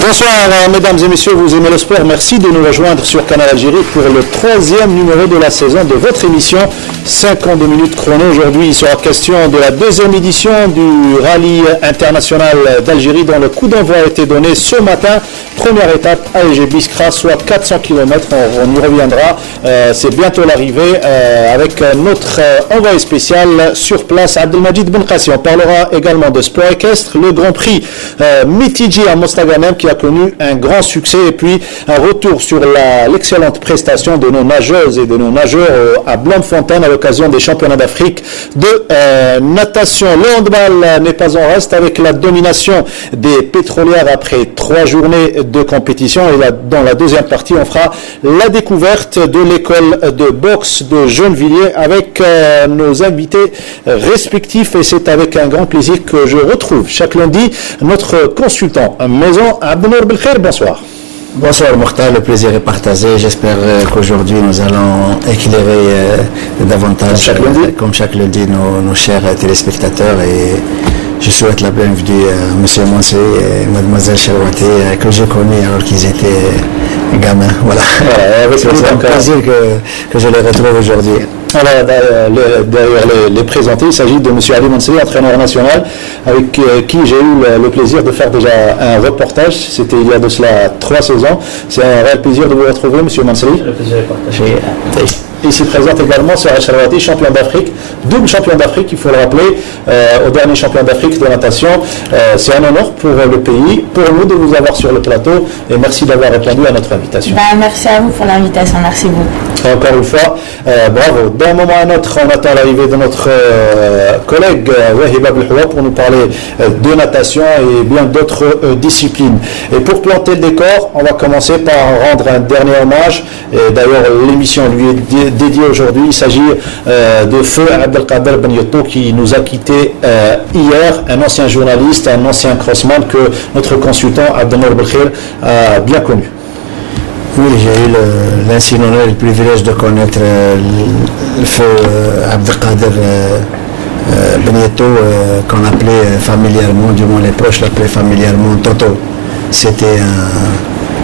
Bonsoir mesdames et messieurs, vous aimez le sport, merci de nous rejoindre sur Canal Algérie pour le 3e numéro de la saison de votre émission 52 minutes chrono. Aujourd'hui il sera question de la 2e édition du rallye international d'Algérie dont le coup d'envoi a été donné ce matin. Première étape AEG Biskra, soit 400 km, on y reviendra, c'est bientôt l'arrivée avec notre envoyé spécial sur place, Abdelmajid Benkassi. On parlera également de sport équestre, le Grand Prix Mitidji à Mostaganem qui a connu un grand succès et puis un retour sur l'excellente prestation de nos nageuses et de nos nageurs à Bloemfontein à l'occasion des championnats d'Afrique de natation. Le handball n'est pas en reste avec la domination des pétrolières après 3 journées de compétition et dans la deuxième partie on fera la découverte de l'école de boxe de Gennevilliers avec nos invités respectifs et c'est avec un grand plaisir que je retrouve chaque lundi notre consultant maison Abdenour Belkhair. Bonsoir. Bonsoir Mokhtar, le plaisir est partagé. J'espère qu'aujourd'hui nous allons éclairer davantage, comme chaque lundi, nos chers téléspectateurs. Et je souhaite la bienvenue à M. Mansouri et Mlle Chalouati que j'ai connus alors qu'ils étaient gamins. Voilà. C'est un plaisir que je les retrouve aujourd'hui. Alors, derrière les présentés, il s'agit de M. Ali Mansouri, entraîneur national, avec qui j'ai eu le plaisir de faire déjà un reportage. C'était il y a de cela 3 saisons. C'est un réel plaisir de vous retrouver, M. Mansouri. Le plaisir est partagé. Il se présente également Serge Chalouati, champion d'Afrique, double champion d'Afrique, il faut le rappeler, au dernier champion d'Afrique de natation. C'est un honneur pour le pays, pour nous de vous avoir sur le plateau et merci d'avoir répondu à notre invitation. Merci à vous pour l'invitation, merci beaucoup. Encore une fois, bravo. D'un moment à un autre, on attend l'arrivée de notre collègue Wahib Abdelhoua pour nous parler de natation et bien d'autres disciplines. Et pour planter le décor, on va commencer par rendre un dernier hommage. Et d'ailleurs, l'émission lui est dédiée aujourd'hui. Il s'agit de Feu Abdelkader Benyoto qui nous a quittés hier, un ancien journaliste, un ancien crossman que notre consultant Abdenour Belkhair a bien connu. Oui, j'ai eu l'insigne et le privilège de connaître le feu Abdelkader Benyoto, qu'on appelait familièrement, du moins les proches l'appelaient familièrement Toto. C'était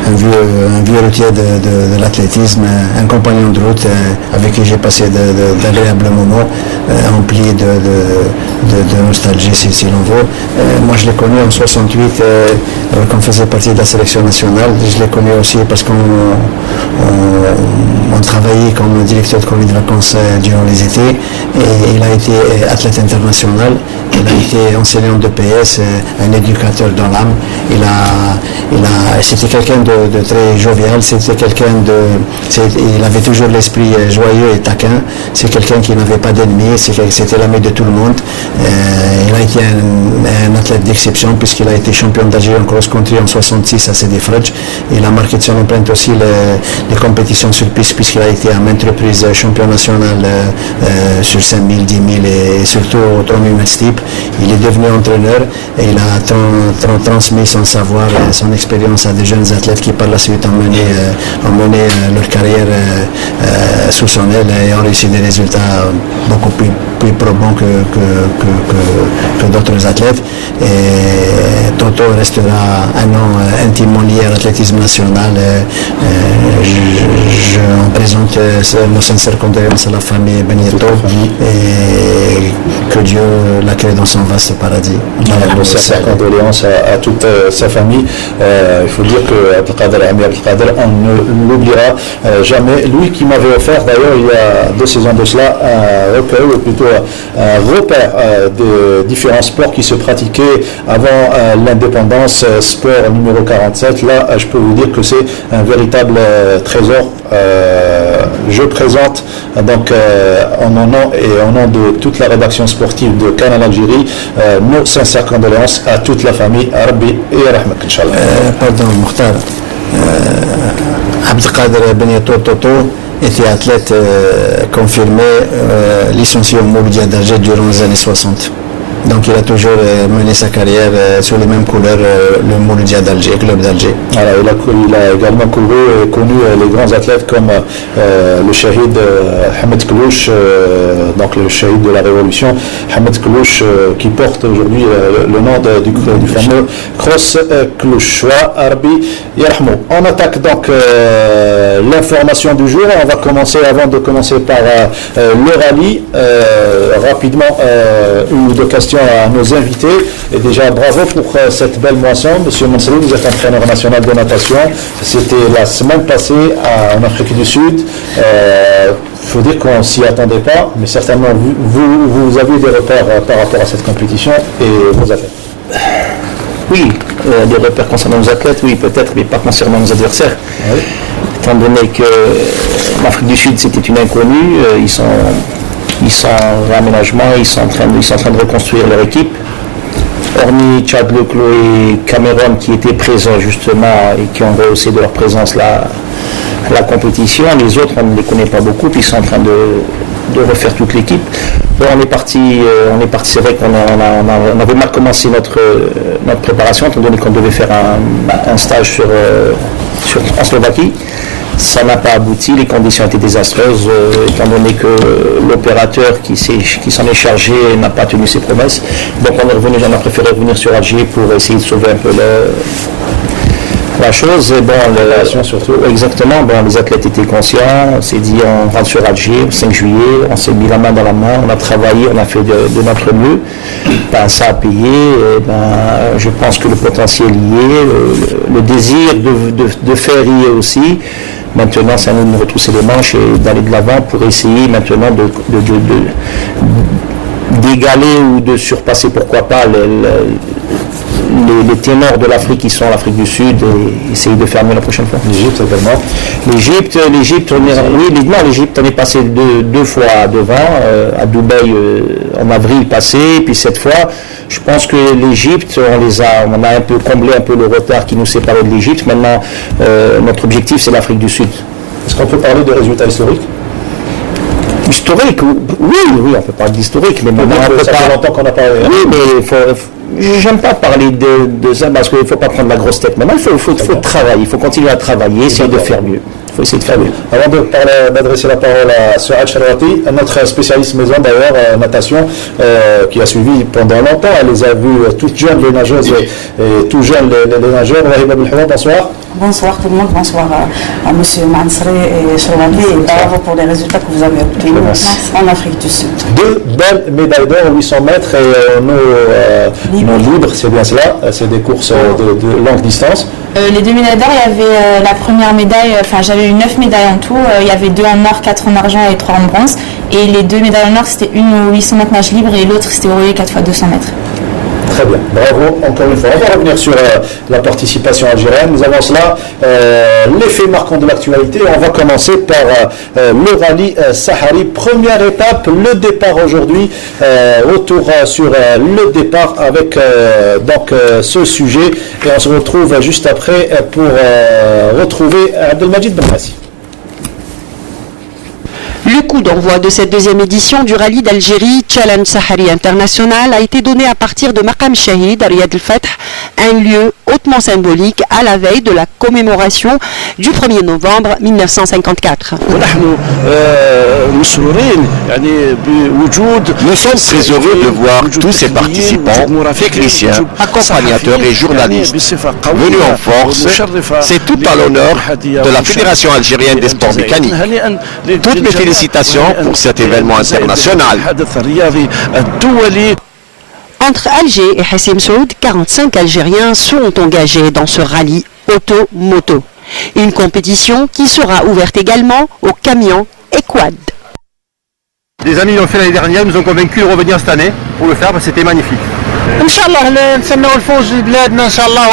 un vieux routier de l'athlétisme, un compagnon de route avec qui j'ai passé d'agréables moments, emplis de nostalgie si l'on veut. Moi je l'ai connu en 68, quand on faisait partie de la sélection nationale. Je l'ai connu aussi parce qu'on travaillait comme directeur de colonie de vacances durant les étés. Et il a été athlète international, il a été enseignant de PS, un éducateur dans l'âme. C'était quelqu'un de très jovial, c'était il avait toujours l'esprit joyeux et taquin, c'est quelqu'un qui n'avait pas d'ennemis, c'était l'ami de tout le monde. Il a été un athlète d'exception puisqu'il a été champion d'Algérie en cross-country en 66 à Sidi Fredj. Il a marqué de son empreinte aussi les compétitions sur piste puisqu'il a été à maintes reprises champion national sur 5000, 10 000 et surtout au 3000 mètres steep. Il est devenu entraîneur et il a transmis son savoir et son expérience à des jeunes athlètes qui par la suite ont mené leur carrière sous son aile et ont réussi des résultats beaucoup plus probants que d'autres athlètes. Et Toto restera un nom intimement lié à l'athlétisme national. Je présente nos sincères condoléances à la famille Benyoto et que Dieu l'accueille dans son vaste paradis. Nos sincères condoléances à toute sa famille. Il faut dire que Abdelkader, on ne l'oubliera jamais. Lui qui m'avait offert d'ailleurs il y a 2 saisons de cela un recueil, ou plutôt un repère des différents sports qui se pratiquaient avant l'indépendance, sport numéro 47. Là, je peux vous dire que c'est un véritable trésor. Je présente donc en mon nom et en nom de toute la rédaction sportive de Canal Algérie nos sincères condoléances à toute la famille. Rabbi et Rahmak, Inch'Allah. Pardon, Mokhtar. Abdelkader Benyoto Toto était athlète confirmé, licencié au Mobilier d'Alger durant les années 60. Donc il a toujours mené sa carrière sur les mêmes couleurs, le Mouloudia d'Alger, club d'Alger. Voilà, il a également connu les grands athlètes comme le shahid Hamed Klouch, donc le shahid de la Révolution, Hamed Klouch, qui porte aujourd'hui le nom du fameux Cross Klouch. On attaque donc l'information du jour. On va commencer, avant de commencer par le rallye, rapidement une ou deux questions à nos invités. Et déjà bravo pour cette belle moisson. Monsieur Mansouri, vous êtes entraîneur national de natation. C'était la semaine passée en Afrique du Sud. Il faut dire qu'on ne s'y attendait pas, mais certainement vous aviez des repères par rapport à cette compétition et vos athlètes. Oui, des repères concernant nos athlètes, oui peut-être, mais pas concernant nos adversaires. Oui. Étant donné que l'Afrique du Sud c'était une inconnue, ils sont en réaménagement, ils sont en train de reconstruire leur équipe. Hormis Tchad, Leclos et Cameroun qui étaient présents justement et qui ont rehaussé de leur présence la compétition, les autres on ne les connaît pas beaucoup, puis ils sont en train de refaire toute l'équipe. Bon, on est parti, c'est vrai qu'on avait mal commencé notre préparation, étant donné qu'on devait faire un stage en Slovaquie. Ça n'a pas abouti, les conditions étaient désastreuses, étant donné que l'opérateur qui s'en est chargé n'a pas tenu ses promesses. Donc on a préféré revenir sur Alger pour essayer de sauver un peu la chose. Et bon, surtout. Exactement, bon, les athlètes étaient conscients, on s'est dit on rentre sur Alger le 5 juillet, on s'est mis la main dans la main, on a travaillé, on a fait de notre mieux. Ben, ça a payé, et ben, je pense que le potentiel y est, le désir de faire y est aussi. Maintenant, c'est à nous de retrousser les manches et d'aller de l'avant pour essayer maintenant d'égaler ou de surpasser, pourquoi pas, les ténors de l'Afrique qui sont l'Afrique du Sud et essayer de faire mieux la prochaine fois. L'Égypte également. L'Égypte, l'Égypte, on est passé deux fois devant, à Dubaï en avril passé, et puis cette fois, je pense que l'Égypte, on a un peu comblé un peu le retard qui nous séparait de l'Égypte. Maintenant, notre objectif, c'est l'Afrique du Sud. Est-ce qu'on peut parler de résultats historiques? Historique, oui, on peut parler d'historique, mais maintenant on peut ça fait longtemps qu'on a parlé. Oui, mais j'aime pas parler de ça parce qu'il ne faut pas prendre la grosse tête. Maintenant, il faut travailler, il faut continuer à travailler, essayer de faire mieux. Il faut essayer de faire mieux. Avant d'adresser la parole à Souad Charouati, notre spécialiste maison d'ailleurs, natation, qui a suivi pendant longtemps, elle les a vues toutes jeunes, les nageuses et tout jeunes les nageurs. Bonsoir. Bonsoir tout le monde, bonsoir à M. Mansouri et Charouati et bravo pour les résultats que vous avez obtenus en Afrique du Sud. Deux belles médailles d'or, 800 mètres et nos libres, c'est bien cela, c'est des courses de longue distance. Les deux médailles d'or, il y avait la première médaille, j'avais eu 9 médailles en tout, il y avait 2 en or, 4 en argent et 3 en bronze. Et les 2 médailles en or, c'était une au 800 mètres nage libre et l'autre c'était au relais 4 x 200 mètres. Très bien, bravo encore une fois. On va revenir sur la participation algérienne. Nous avons cela, les faits marquants de l'actualité. On va commencer par le rallye Sahari. Première étape, le départ aujourd'hui. Retour sur le départ avec ce sujet. Et on se retrouve juste après pour retrouver Abdelmajid Benrassi. Le coup d'envoi de cette deuxième édition du rallye d'Algérie Challenge Sahari International a été donné à partir de Maqam Shahid à Riyad al-Fath, un lieu hautement symbolique à la veille de la commémoration du 1er novembre 1954. Nous sommes très heureux de voir tous ces participants, techniciens, accompagnateurs et journalistes venus en force. C'est tout à l'honneur de la Fédération algérienne des sports mécaniques. Toutes mes félicitations pour cet événement international. Entre Alger et Hassim Saoud, 45 Algériens seront engagés dans ce rallye auto-moto. Une compétition qui sera ouverte également aux camions et quad. Des amis l'ont fait l'année dernière, nous ont convaincus de revenir cette année pour le faire parce que c'était magnifique. Inch'Allah, نتسناو الفوز لبلادنا إن شاء الله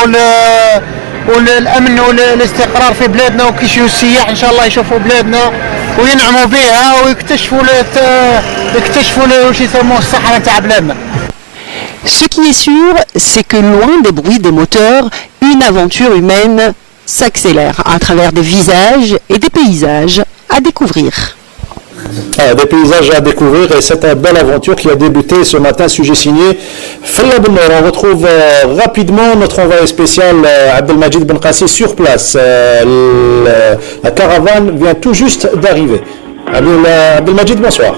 والأمن والاستقرار في بلادنا وكيشيو السياح إن شاء الله يشوفوا بلادنا وينعموا بها ويكتشفوا وش يسموه الصحراء تاع بلادنا. Ce qui est sûr, c'est que loin des bruits des moteurs, une aventure humaine s'accélère à travers des visages et des paysages à découvrir. Des paysages à découvrir et cette belle aventure qui a débuté ce matin, sujet signé Falla Ben Nour. On retrouve rapidement notre envoyé spécial Abdelmajid Ben Qassi sur place. La caravane vient tout juste d'arriver. Abdelmajid, bonsoir.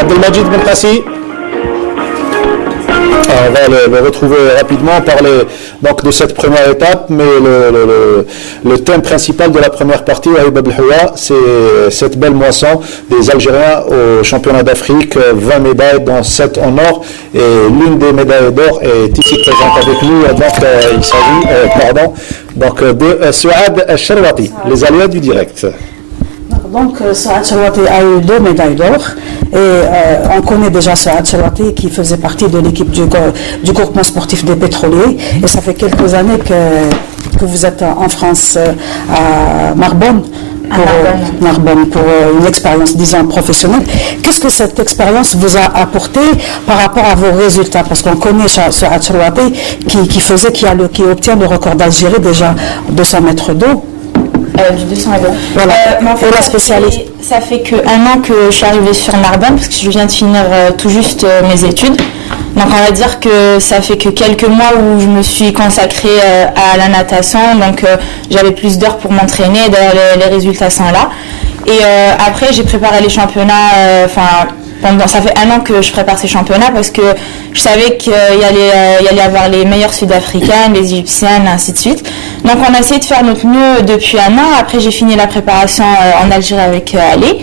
Abdelmajid Ben Qassi. On va le retrouver rapidement, parler donc de cette première étape, mais le thème principal de la première partie, Wahib Abdelhoua, c'est cette belle moisson des Algériens au championnat d'Afrique, 20 médailles dont 7 en or, et l'une des médailles d'or est ici présente avec nous, donc il s'agit de Souad Al-Sharwati, les aléas du direct. Donc, Souad Sharwati a eu 2 médailles d'or et on connaît déjà Souad Sharwati qui faisait partie de l'équipe du groupement sportif des pétroliers et ça fait quelques années que vous êtes en France à Narbonne pour une expérience, disons, professionnelle. Qu'est-ce que cette expérience vous a apporté par rapport à vos résultats? Parce qu'on connaît Souad Sharwati qui obtient le record d'Algérie déjà 200 mètres d'eau. Du 200 euros. Voilà. Mais en fait, la spécialiste. Ça fait que 1 an que je suis arrivée sur Narbonne, parce que je viens de finir tout juste mes études. Donc on va dire que ça fait que quelques mois où je me suis consacrée à la natation, donc j'avais plus d'heures pour m'entraîner, les résultats sont là. Et après j'ai préparé les championnats, ça fait 1 an que je prépare ces championnats parce que je savais qu'il y allait avoir les meilleurs Sud-Africains, les Égyptiennes, ainsi de suite. Donc on a essayé de faire notre mieux depuis 1 an. Après j'ai fini la préparation en Algérie avec Ali.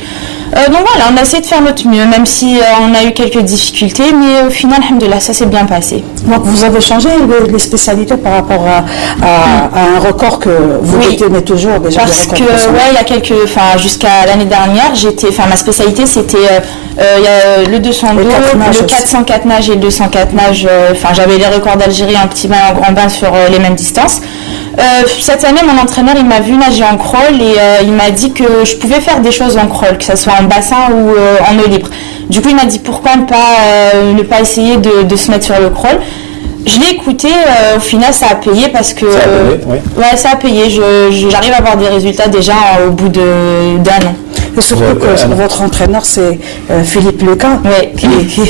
Donc voilà, on a essayé de faire notre mieux, même si on a eu quelques difficultés, mais au final, alhamdoulilah, ça s'est bien passé. Donc vous avez changé les spécialités par rapport à un record que vous détenez toujours déjà. Parce que il y a jusqu'à l'année dernière, ma spécialité c'était le 200 dos, le 404 nage et le 204 nage. J'avais les records d'Algérie en petit bain et en grand bain sur les mêmes distances. Cette année, mon entraîneur, il m'a vu nager en crawl et il m'a dit que je pouvais faire des choses en crawl, que ce soit en bassin ou en eau libre. Du coup, il m'a dit pourquoi ne pas essayer de se mettre sur le crawl. Je l'ai écouté, au final ça a payé parce que... Ça a payé, oui. Ouais, ça a payé. J'arrive à avoir des résultats déjà au bout d'1 an. Et surtout que votre entraîneur c'est Philippe Lucas,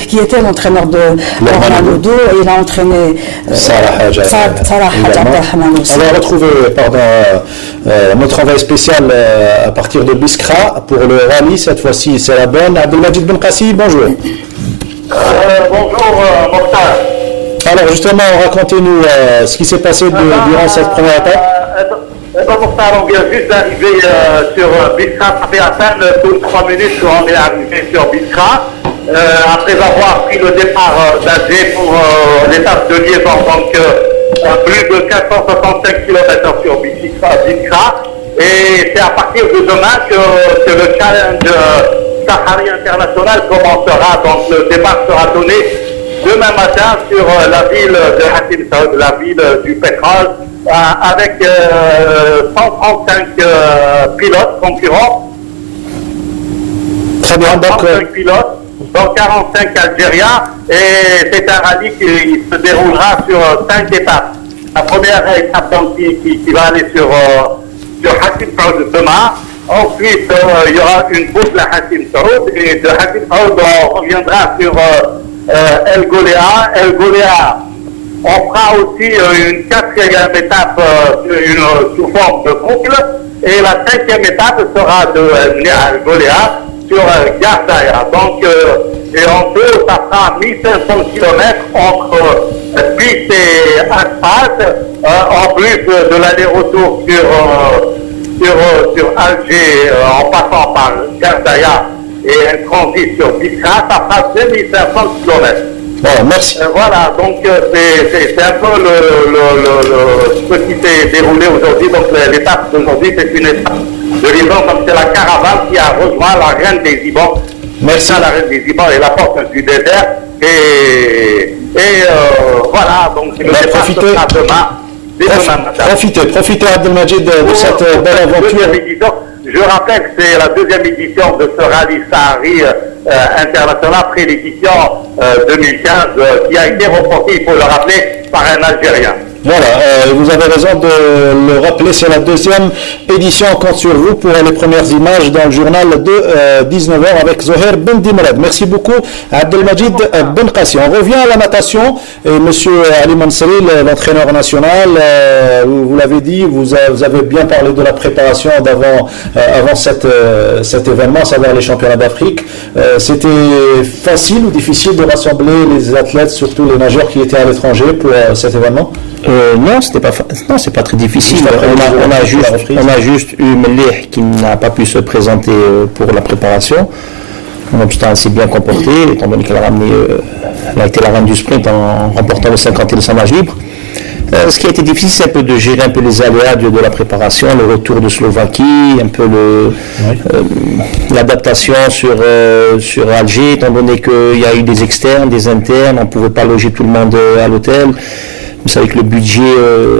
qui était l'entraîneur de Ronaldo et il a entraîné Salah Abdelrahman aussi. On va retrouver notre envoyé spécial à partir de Biskra pour le rallye. Cette fois-ci c'est la bonne. Abdelmajid Ben Qassi, bonjour. Bonjour Mokhtar. Alors justement, racontez-nous ce qui s'est passé durant cette première étape. Mokhtar, on vient juste d'arriver sur Biskra. Ça fait à peine 2-3 minutes qu'on est arrivé sur Biskra. Après avoir pris le départ d'Alger pour l'étape de liaison, donc plus de 465 km sur Biskra. Et c'est à partir de demain que le challenge Sahari international commencera. Donc le départ sera donné demain matin sur la ville de Hassim Saoud, la ville du pétrole, avec 135 pilotes concurrents. Très bien, donc 135 pilotes, dont 45 Algériens, et c'est un rallye qui se déroulera sur 5 étapes. La première étape donc, qui va aller sur Hassim Saoud demain. Ensuite, il y aura une boucle à Hassim Saoud, et de Hassim Saoud, on reviendra sur El Goléa. On fera aussi une 4e étape sous forme de boucle, et la 5e étape sera de El Goléa sur Gardaïa. Donc, et en tout, ça fera 1500 km entre piste et asphalte, en plus de l'aller-retour sur Alger, en passant par Gardaïa et un transit sur Biskra, ça fera 2500 km. Bon, merci. Voilà, donc c'est un peu ce qui s'est déroulé aujourd'hui. Donc l'étape d'aujourd'hui, c'est une étape de liaison. Donc c'est la caravane qui a rejoint la reine des Ibans. Merci. La reine des Ibans est la porte du désert. Et voilà, donc le départ sera demain. Profitez Abdelmajid de cette belle aventure. Je rappelle que c'est la 2e édition de ce rallye Sahari international après l'édition 2015 qui a été reportée, il faut le rappeler, par un Algérien. Voilà, vous avez raison de le rappeler, c'est la deuxième édition. On compte sur vous pour les premières images dans le journal de 19h avec Zoher Ben Dimrad. Merci beaucoup, Abdelmajid Ben Qassi. On revient à la natation. Et monsieur Ali Mansari, l'entraîneur national, vous l'avez dit, vous avez bien parlé de la préparation avant cet événement, à savoir les championnats d'Afrique. C'était facile ou difficile de rassembler les athlètes, surtout les nageurs qui étaient à l'étranger pour cet événement? Non, c'est pas très difficile. On a juste eu Melih qui n'a pas pu se présenter pour la préparation. Nonobstant, elle s'est bien comportée, étant donné qu'elle a été la reine du sprint en remportant le 50 et le 100 nage libre. Ce qui a été difficile, c'est un peu de gérer un peu les aléas de la préparation, le retour de Slovaquie, un peu l'adaptation sur Alger, étant donné qu'il y a eu des externes, des internes, on ne pouvait pas loger tout le monde à l'hôtel. Vous savez que le budget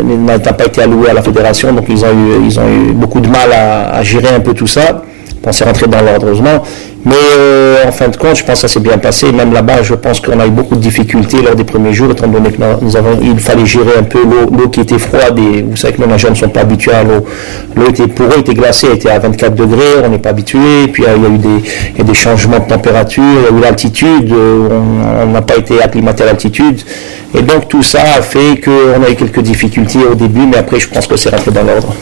n'a pas été alloué à la fédération, donc ils ont eu beaucoup de mal à gérer un peu tout ça. On s'est rentré dans l'ordre, heureusement. Mais en fin de compte, je pense que ça s'est bien passé. Même là-bas, je pense qu'on a eu beaucoup de difficultés lors des premiers jours, étant donné que il fallait gérer un peu l'eau qui était froide. Et vous savez que nos nageurs ne sont pas habitués à l'eau. L'eau pour eux était glacée, elle était à 24 degrés, on n'est pas habitué. Puis il y a eu des changements de température, il y a eu l'altitude, on n'a pas été acclimaté à l'altitude. Et donc tout ça a fait qu'on a eu quelques difficultés au début, mais après je pense que c'est rentré dans l'ordre.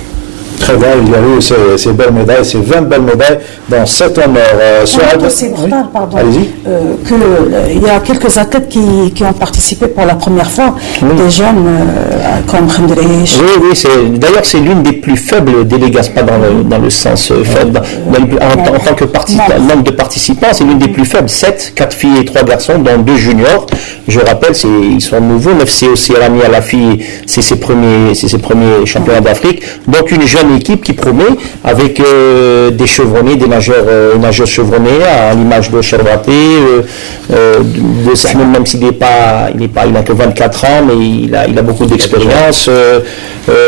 Très bien, il y a eu ces belles médailles, ces 20 belles médailles dans cet honneur. C'est brutal, pardon. Allez-y. Il y a quelques athlètes qui ont participé pour la première fois, des jeunes comme Khendrich. Oui, d'ailleurs c'est l'une des plus faibles délégations, pas dans le sens faible, en tant que nombre de participants, c'est l'une des plus faibles, 7, 4 filles et 3 garçons, dont 2 juniors. Je rappelle, ils sont nouveaux, 9 c'est aussi Rami à la fille, c'est ses premiers championnats d'Afrique, donc une jeune équipe qui promet avec des chevronnés, des nageurs chevronnés à l'image de Cherwaté, de Sahmoun, même s'il n'a que 24 ans, mais il a beaucoup d'expérience.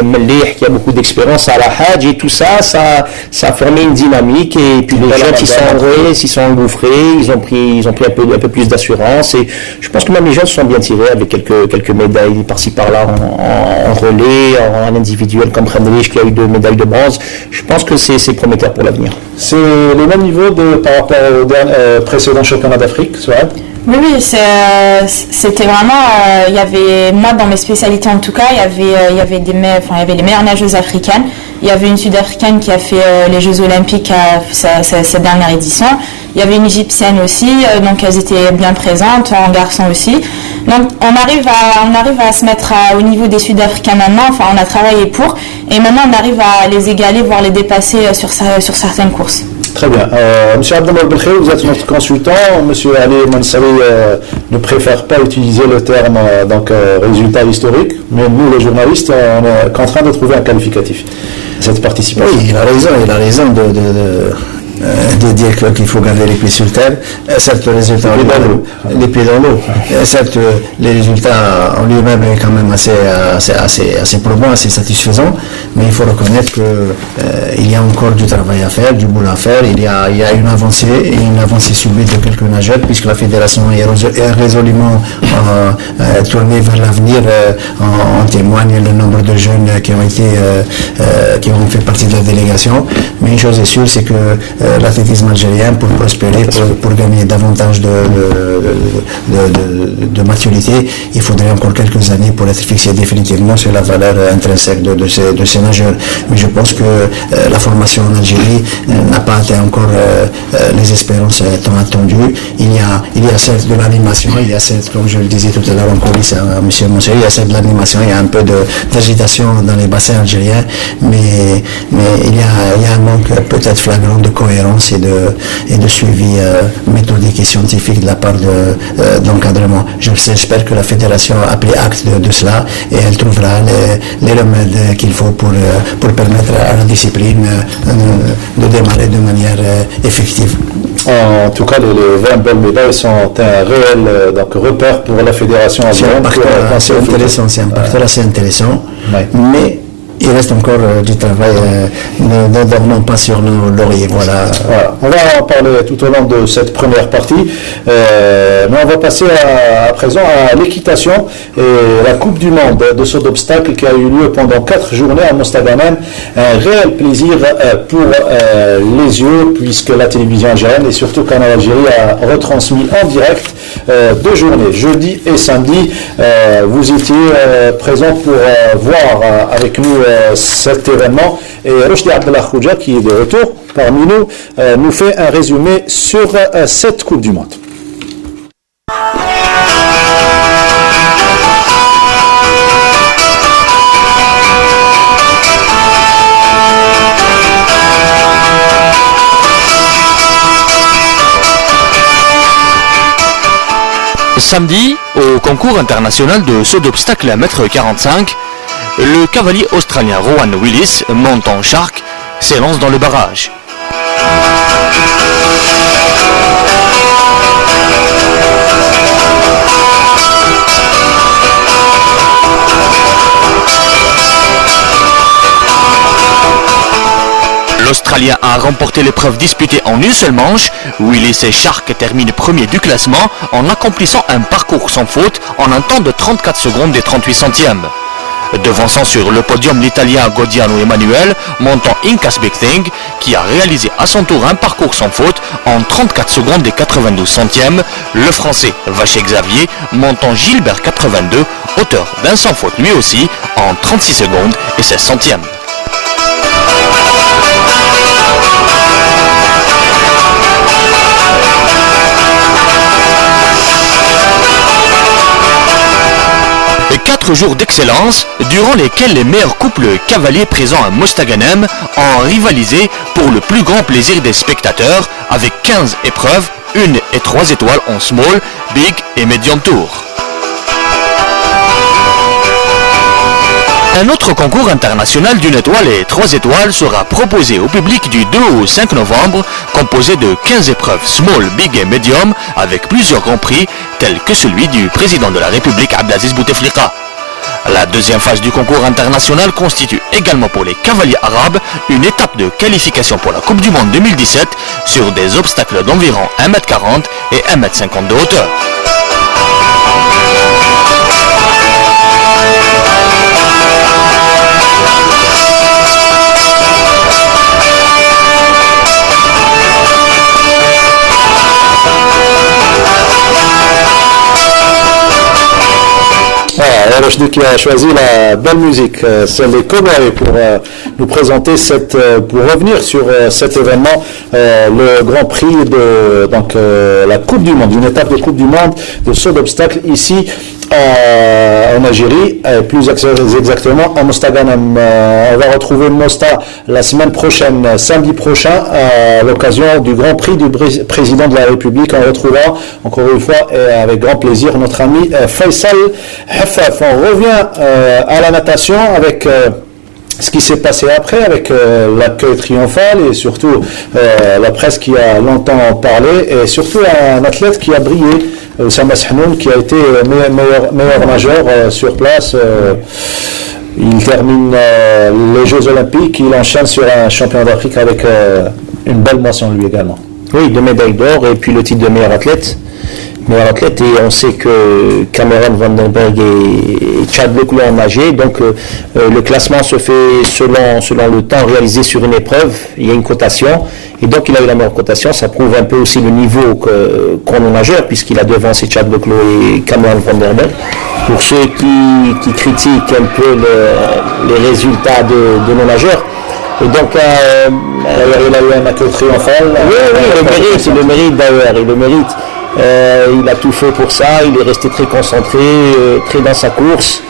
Melih qui a beaucoup d'expérience à la Hajj, et tout ça a formé une dynamique, et puis les jeunes s'y sont engouffrés, ils ont pris un peu plus d'assurance, et je pense que même les jeunes se sont bien tirés avec quelques médailles par-ci par-là en relais, en individuel, comme Khendrich qui a eu 2 médailles de bronze. Je pense que c'est prometteur pour l'avenir. C'est le même niveau par rapport au précédent championnat d'Afrique, Souad? Oui, c'était vraiment, il y avait, moi dans mes spécialités en tout cas, il y avait les meilleures nageuses africaines. Il y avait une Sud-Africaine qui a fait les Jeux Olympiques à cette dernière édition. Il y avait une Égyptienne aussi, donc elles étaient bien présentes, en garçon aussi. Donc on arrive à se mettre au niveau des Sud-Africains maintenant, enfin on a travaillé pour, et maintenant on arrive à les égaler, voire les dépasser sur certaines courses. Très bien. Monsieur Abdelmajid Belkhaï, vous êtes notre consultant. Monsieur Ali Mansari ne préfère pas utiliser le terme résultat historique, mais nous, les journalistes, on est en train de trouver un qualificatif à cette participation. Oui, il a raison de dire qu'il faut garder les pieds sur terre. Certes, le résultat les pieds dans l'eau. Certes, les résultats en lui-même est quand même assez probant, assez satisfaisant, mais il faut reconnaître qu'il y a encore du travail à faire, du boulot à faire. Il y a une avancée subite de quelques nageurs, puisque la fédération est résolument tournée vers l'avenir. En témoigne le nombre de jeunes qui ont fait partie de la délégation. Mais une chose est sûre, c'est que l'athlétisme algérien, pour prospérer, pour gagner davantage de maturité, il faudrait encore quelques années pour être fixé définitivement sur la valeur intrinsèque de ces nageurs. Mais je pense que la formation en Algérie n'a pas atteint encore les espérances tant attendues. Il y a certes de l'animation, il y a certes, comme je le disais tout à l'heure en coulisses à M. Monseri, il y a certes de l'animation, il y a un peu d'agitation dans les bassins algériens, mais il y a un manque peut-être flagrant de cohérence et de suivi méthodique et scientifique de la part d'encadrement. J'espère que la fédération a pris acte de cela, et elle trouvera les remèdes qu'il faut pour permettre à la discipline de démarrer de manière effective. En tout cas, les 20 belles médailles sont un réel repère pour la fédération algérienne. C'est un facteur assez intéressant, mais il reste encore du travail. Ne dormons pas sur nos lauriers. Voilà. On va en parler tout au long de cette première partie. Mais on va passer à présent à l'équitation et la Coupe du Monde de saut d'obstacles qui a eu lieu pendant 4 journées à Mostaganem. Un réel plaisir pour les yeux puisque la télévision algérienne et surtout Canal Algérie a retransmis en direct 2 journées, jeudi et samedi. Vous étiez présents pour voir avec nous cet événement et Rochdi Abdellah Khouja qui est de retour parmi nous nous fait un résumé sur cette Coupe du Monde. Samedi, au concours international de saut d'obstacles à 1m45, le cavalier australien Rowan Willis, monte en Shark, s'élance dans le barrage. L'Australien a remporté l'épreuve disputée en une seule manche. Willis et Shark terminent premier du classement en accomplissant un parcours sans faute en un temps de 34 secondes et 38 centièmes. Devançant sur le podium l'Italien Godiano Emanuele, montant Incas Big Thing, qui a réalisé à son tour un parcours sans faute en 34 secondes et 92 centièmes, le Français Vacher Xavier, montant Gilbert 82, auteur d'un sans faute lui aussi, en 36 secondes et 16 centièmes. Et 4 jours d'excellence, durant lesquels les meilleurs couples cavaliers présents à Mostaganem ont rivalisé pour le plus grand plaisir des spectateurs avec 15 épreuves, 1 et 3 étoiles en small, big et medium tour. Un autre concours international d'1 étoile et 3 étoiles sera proposé au public du 2 au 5 novembre, composé de 15 épreuves small, big et medium, avec plusieurs grands prix, tels que celui du président de la République Abdelaziz Bouteflika. La deuxième phase du concours international constitue également pour les cavaliers arabes une étape de qualification pour la Coupe du Monde 2017 sur des obstacles d'environ 1m40 et 1m50 de hauteur. Rochdi qui a choisi la belle musique, c'est les Cowboys pour nous présenter pour revenir sur cet événement, le Grand Prix de la Coupe du Monde, une étape de Coupe du Monde de saut d'obstacles ici en Algérie, plus exactement à Mostaganem. On va retrouver Mosta la semaine prochaine, samedi prochain, à l'occasion du Grand Prix du président de la République. On retrouvera encore une fois et avec grand plaisir notre ami Faisal Hafaf. On revient à la natation avec ce qui s'est passé après, avec l'accueil triomphal et surtout la presse qui a longtemps parlé et surtout un athlète qui a brillé, Oussama Sahnoun, qui a été meilleur majeur sur place. Il termine les Jeux Olympiques, il enchaîne sur un champion d'Afrique avec une belle moisson lui également. Oui, 2 médailles d'or et puis le titre de meilleur athlète. Et on sait que Cameron Vandenberg et Chad Leclerc ont nagé, donc le classement se fait selon le temps réalisé sur une épreuve. Il y a une cotation et donc il a eu la meilleure cotation. Ça prouve un peu aussi le niveau qu'ont nos nageurs, puisqu'il a devancé Chad Leclerc et Cameron Vandenberg. Pour ceux qui critiquent un peu les résultats de nos nageurs. Et donc, il a eu un accueil triomphal. Oui, le mérite d'ailleurs, il le mérite. Il a tout fait pour ça, il est resté très concentré, très dans sa course.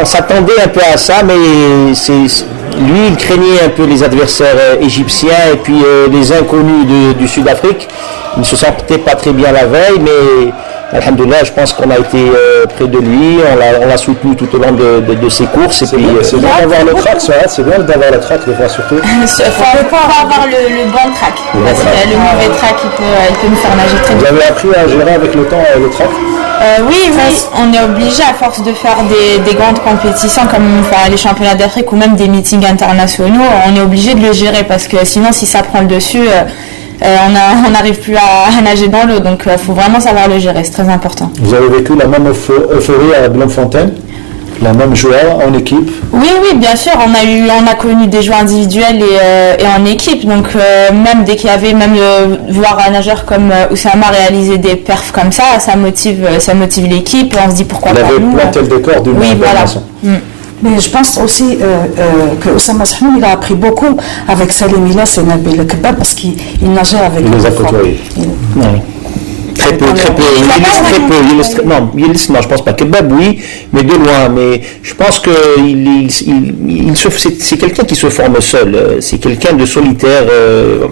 On s'attendait un peu à ça, mais lui, il craignait un peu les adversaires égyptiens et puis les inconnus du Sud-Afrique. Il ne se sentait pas très bien la veille, mais alhamdoulilah, je pense qu'on a été près de lui, on l'a soutenu tout au long de ses courses. C'est bien d'avoir le track, c'est bien d'avoir le track des fois surtout. Il faut avoir le bon track, parce que le mauvais track il peut nous faire nager très bien. Vous avez appris à gérer avec le temps le track? Oui, on est obligé à force de faire des grandes compétitions comme les championnats d'Afrique ou même des meetings internationaux, on est obligé de le gérer parce que sinon si ça prend le dessus, on n'arrive plus à nager dans l'eau, donc il faut vraiment savoir le gérer, c'est très important. Vous avez vécu la même euphorie à Bloemfontein? La même joie en équipe? Oui, bien sûr, on a connu des joies individuelles et en équipe, donc même dès qu'il y avait voir un nageur comme Oussama réaliser des perfs comme ça motive l'équipe, on se dit pourquoi pas nous. Il avait planté le décor d'une façon. Mais je pense aussi que Oussama Sahnoun, il a appris beaucoup avec Salim Ilas et Nabil Kebab parce qu'il nageait avec eux. Il les a côtoyés. Très peu. Non, je pense pas. Kebab, oui, mais de loin. Mais je pense que c'est quelqu'un qui se forme seul. C'est quelqu'un de solitaire.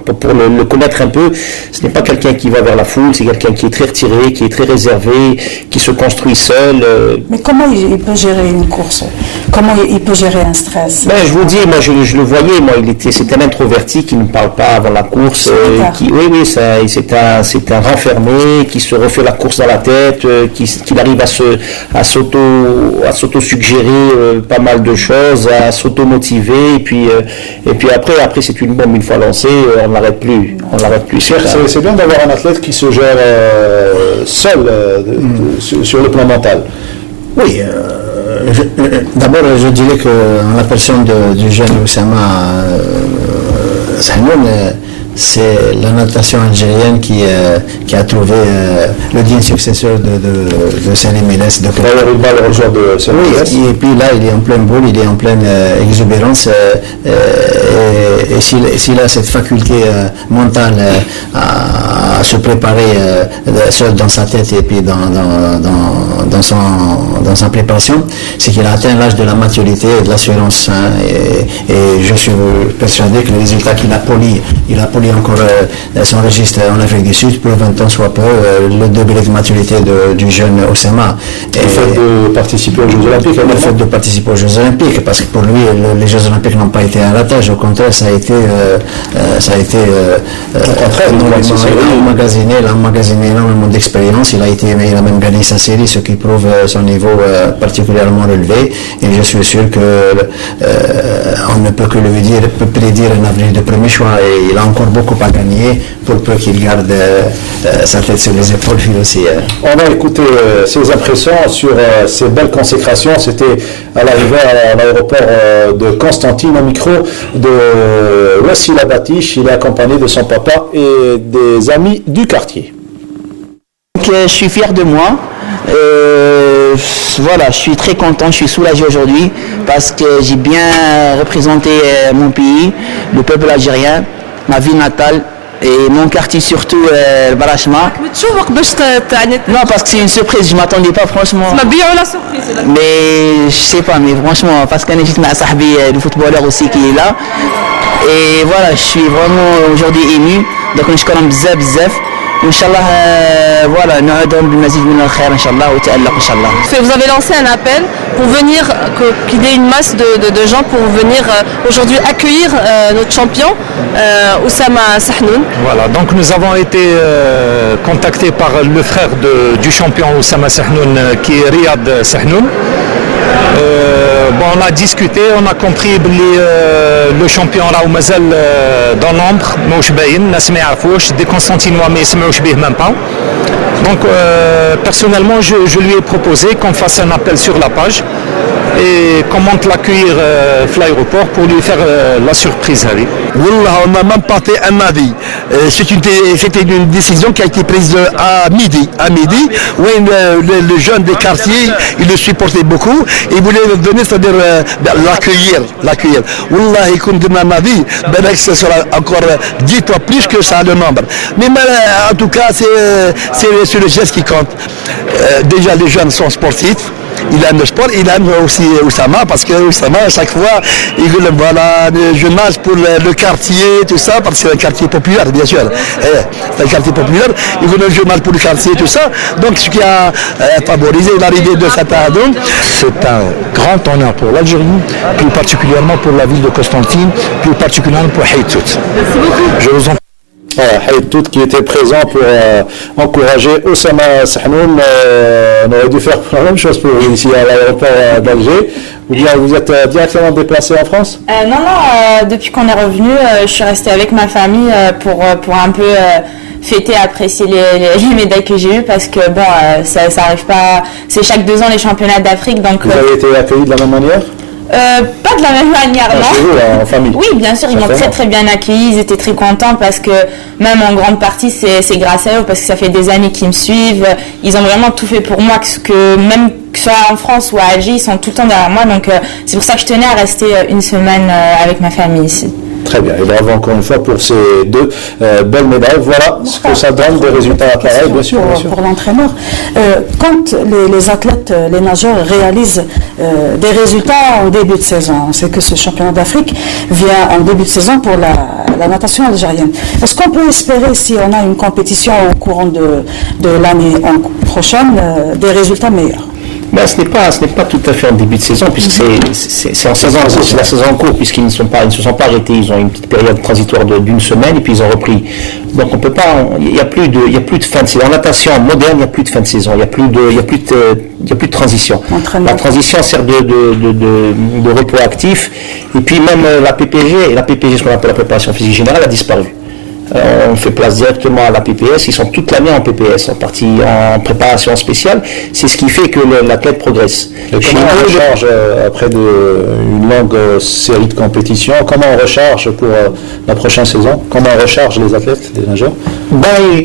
Pour le connaître un peu, ce n'est pas quelqu'un qui va vers la foule. C'est quelqu'un qui est très retiré, qui est très réservé, qui se construit seul. Mais comment il peut gérer une course? Comment il peut gérer un stress? Je vous dis, moi, je le voyais. Moi, c'est un introverti qui ne parle pas avant la course. C'est un renfermé, qui se refait la course dans la tête, qu'il arrive à s'auto-suggérer pas mal de choses, à s'auto-motiver, et puis après c'est une bombe une fois lancée, on n'arrête plus. C'est bien d'avoir un athlète qui se gère seul sur le plan mental. Oui, d'abord je dirais qu'en la personne du jeune Oussama Sahnoun, c'est la natation algérienne qui a trouvé le digne successeur de Salim Ilas. Et puis là, il est en pleine boule, il est en pleine exubérance. Et s'il a cette faculté mentale à se préparer seul dans sa tête et puis dans sa préparation, c'est qu'il a atteint l'âge de la maturité et de l'assurance. Et je suis persuadé que le résultat qu'il a poli encore son registre en Afrique du Sud pour 20 ans soit peu le degré de maturité du jeune Oussama. Le fait de participer aux Jeux Olympiques. Le fait de participer aux Jeux Olympiques, parce que pour lui, les Jeux Olympiques n'ont pas été un ratage, au contraire, ça a été il a emmagasiné énormément d'expérience, il a même gagné sa série, ce qui prouve son niveau particulièrement relevé, et je suis sûr que on ne peut que lui prédire un avenir de premier choix, et il a encore beaucoup à gagner pour peu qu'il garde sa tête sur les épaules lui aussi. On va écouter ses impressions sur ces belles consécrations. C'était à l'arrivée à l'aéroport de Constantine, au micro de Wassila Batish. Il est accompagné de son papa et des amis du quartier. Donc, je suis fier de moi. Voilà, je suis très content, je suis soulagé aujourd'hui parce que j'ai bien représenté mon pays, le peuple algérien, ma ville natale et mon quartier surtout, le Barachma. Non, parce que c'est une surprise, je ne m'attendais pas franchement. Mais je sais pas, mais franchement, parce qu'on est juste avec Sahbi, le footballeur aussi qui est là. Et voilà, je suis vraiment aujourd'hui ému, donc je suis bzaf. Inch'Allah, voilà, vous avez lancé un appel pour venir, qu'il y ait une masse de gens pour venir aujourd'hui accueillir notre champion, Oussama Sahnoun. Voilà, donc nous avons été contactés par le frère du champion Oussama Sahnoun, qui est Riyad Sahnoun. On a discuté, on a compris que le champion là mazal dans l'ombre, ماهوش باين, الناس ما يعرفوش, des Constantinois ما يسمعوش به même pas. Donc personnellement je lui ai proposé qu'on fasse un appel sur la page et qu'on monte l'accueillir à l'aéroport pour lui faire la surprise. Wallah, on n'a même pas fait un avis. C'était une décision qui a été prise à midi. Oui, le jeune des quartiers, il le supportait beaucoup. Il voulait le donner, c'est-à-dire l'accueillir. Wallah, il compte donner un avis. Que ce sera encore 10 fois plus que ça, le nombre. Mais en tout cas, c'est le geste qui compte. Déjà, les jeunes sont sportifs. Il aime le sport, il aime aussi Oussama, parce que Oussama, à chaque fois, il dit voilà, je nage pour le quartier, tout ça, parce que c'est un quartier populaire, bien sûr. C'est un quartier populaire, il dit je nage pour le quartier, tout ça. Donc, ce qui a favorisé l'arrivée de cet addon. C'est un grand honneur pour l'Algérie, plus particulièrement pour la ville de Constantine, plus particulièrement pour Haïtout. Merci beaucoup. Je vous en Haït Tout qui était présent pour encourager Oussama Sahnoun. On aurait dû faire la même chose pour vous ici à l'aéroport d'Alger. Ou bien vous êtes directement déplacé en France? Non, depuis qu'on est revenu, je suis restée avec ma famille pour un peu fêter, apprécier les médailles que j'ai eues parce que bon, ça arrive pas, c'est chaque 2 ans les championnats d'Afrique. Donc, vous avez été accueillis de la même manière? Pas de la même manière, non. Chez vous, en famille? Oui, bien sûr, ils m'ont très bien accueilli, ils étaient très contents parce que même en grande partie c'est grâce à eux parce que ça fait des années qu'ils me suivent, ils ont vraiment tout fait pour moi, même que ce soit en France ou à Alger, ils sont tout le temps derrière moi, donc c'est pour ça que je tenais à rester une semaine avec ma famille ici. Très bien, et bravo encore une fois pour ces 2 belles médailles. Voilà ce que ça donne, des résultats pareils, bien sûr. Pour l'entraîneur, quand les athlètes, les nageurs réalisent des résultats en début de saison, on sait que ce championnat d'Afrique vient en début de saison pour la natation algérienne. Est-ce qu'on peut espérer, si on a une compétition au courant de l'année prochaine, des résultats meilleurs? Ben, ce n'est pas tout à fait en début de saison, puisque c'est en saison, c'est la saison en cours, puisqu'ils ne se sont pas arrêtés, ils ont une petite période transitoire d'une semaine, et puis ils ont repris. Donc on peut pas, il n'y a plus de fin de saison. En natation moderne, il n'y a plus de fin de saison, il n'y a plus de transition. La transition sert de repos actif, et puis même la PPG, ce qu'on appelle la préparation physique générale, a disparu. On fait place directement à la PPS, ils sont toute l'année en PPS, en partie en préparation spéciale, c'est ce qui fait que l'athlète progresse. Et comment on recharge après une longue série de compétitions, comment on recharge pour la prochaine saison? Comment on recharge les athlètes, les nageurs?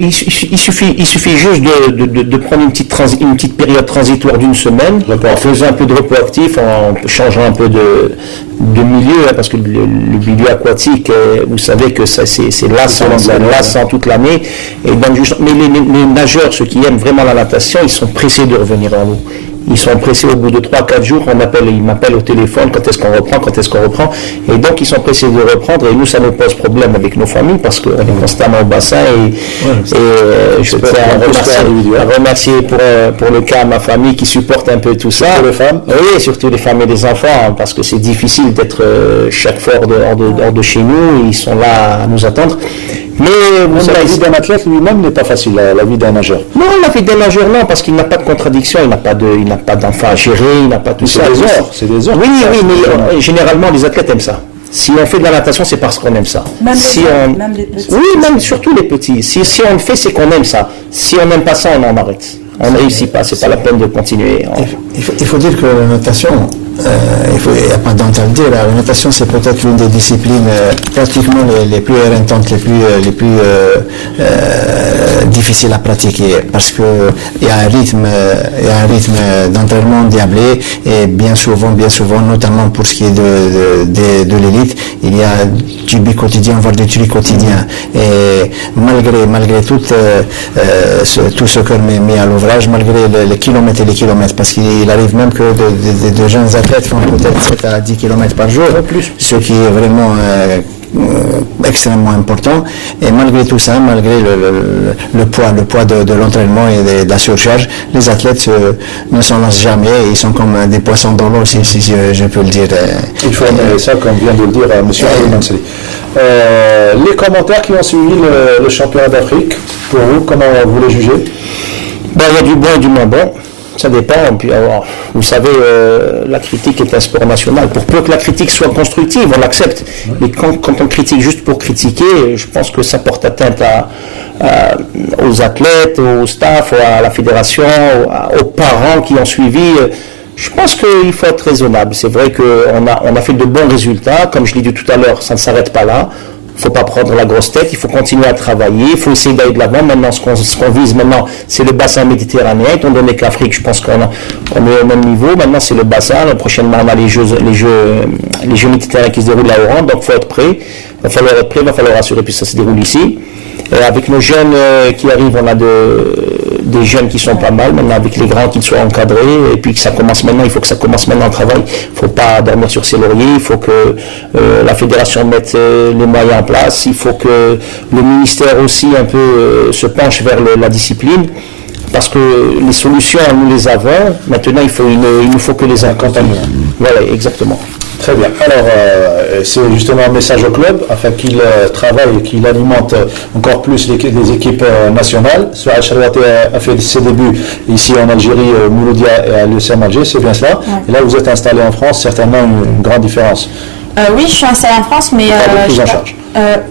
Il suffit juste de prendre une petite période transitoire d'une semaine, en faisant un peu de repos actif, en changeant un peu de milieu, parce que le milieu aquatique, vous savez que c'est lassant toute l'année. Et donc, mais les nageurs, ceux qui aiment vraiment la natation, ils sont pressés de revenir en l'eau. Ils sont pressés au bout de 3-4 jours, ils m'appellent au téléphone, quand est-ce qu'on reprend, et donc ils sont pressés de reprendre, et nous ça nous pose problème avec nos familles, parce qu'on est constamment au bassin, et je tiens à remercier pour le cas ma famille qui supporte un peu tout ça. Surtout les femmes? Oui, surtout les femmes et les enfants, parce que c'est difficile d'être chaque fois hors de chez nous, ils sont là à nous attendre. Mais la vie d'un athlète lui-même n'est pas facile, la vie d'un nageur. Non, la vie d'un nageur, non, parce qu'il n'a pas de contradiction, il n'a pas d'enfants à gérer, il n'a pas tout ça. C'est des heures. Oui, mais généralement les athlètes aiment ça. Si on fait de la natation, c'est parce qu'on aime ça. Même les petits. Oui, même surtout les petits. Si on le fait, c'est qu'on aime ça. Si on n'aime pas ça, on en arrête. On ne réussit pas, c'est pas la peine de continuer. Il faut dire que la natation, il n'y a pas d'entendre dire, la natation c'est peut-être l'une des disciplines pratiquement les plus éreintantes, les plus difficiles à pratiquer, parce que il y a un rythme d'entraînement diablé, et bien souvent, notamment pour ce qui est de l'élite, il y a du bi-quotidien, voire du tri-quotidien, et malgré tout ce qu'on met à l'ouvrage, malgré les kilomètres et les kilomètres, parce qu'il arrive même que de jeunes athlètes font peut-être 7 à 10 km par jour, ce qui est vraiment extrêmement important, et malgré tout ça, malgré le poids de l'entraînement et de la surcharge, les athlètes ne s'en lassent jamais, et ils sont comme des poissons dans l'eau, si je peux le dire. Il faut aimer ça, comme vient de le dire M. Manseli. Les commentaires qui ont suivi le championnat d'Afrique, pour vous, comment vous les jugez? Il y a du bon et du moins bon. Ça dépend. Puis, alors, vous savez, la critique est un sport national. Pour peu que la critique soit constructive, on l'accepte. Mais quand on critique juste pour critiquer, je pense que ça porte atteinte aux athlètes, au staff, à la fédération, aux parents qui ont suivi. Je pense qu'il faut être raisonnable. C'est vrai qu'on a fait de bons résultats. Comme je l'ai dit tout à l'heure, ça ne s'arrête pas là. Il ne faut pas prendre la grosse tête, il faut continuer à travailler, il faut essayer d'aller de l'avant. Maintenant, ce qu'on vise maintenant, c'est le bassin méditerranéen, étant donné qu'Afrique, je pense qu'on est au même niveau. Maintenant, c'est le bassin. Prochainement, on a les jeux méditerranéens qui se déroulent à Oran, donc il faut être prêt. Il va falloir assurer, puis ça se déroule ici. Avec nos jeunes qui arrivent, on a des jeunes qui sont pas mal, maintenant avec les grands qui soient encadrés, et puis que ça commence maintenant, il faut que ça commence maintenant le travail. Il ne faut pas dormir sur ses lauriers, il faut que la fédération mette les moyens en place, il faut que le ministère aussi un peu se penche vers la discipline, parce que les solutions, nous les avons, maintenant il nous faut que les accompagner. Voilà, exactement. Très bien. Alors, c'est justement un message au club afin qu'il travaille et qu'il alimente encore plus les équipes nationales. Souad Charouati a fait ses débuts ici en Algérie, au Mouloudia et à l'USM Alger, c'est bien cela. Ouais. Et là, vous êtes installé en France, certainement une grande différence. Oui, je suis installée en France, mais... de prise en charge.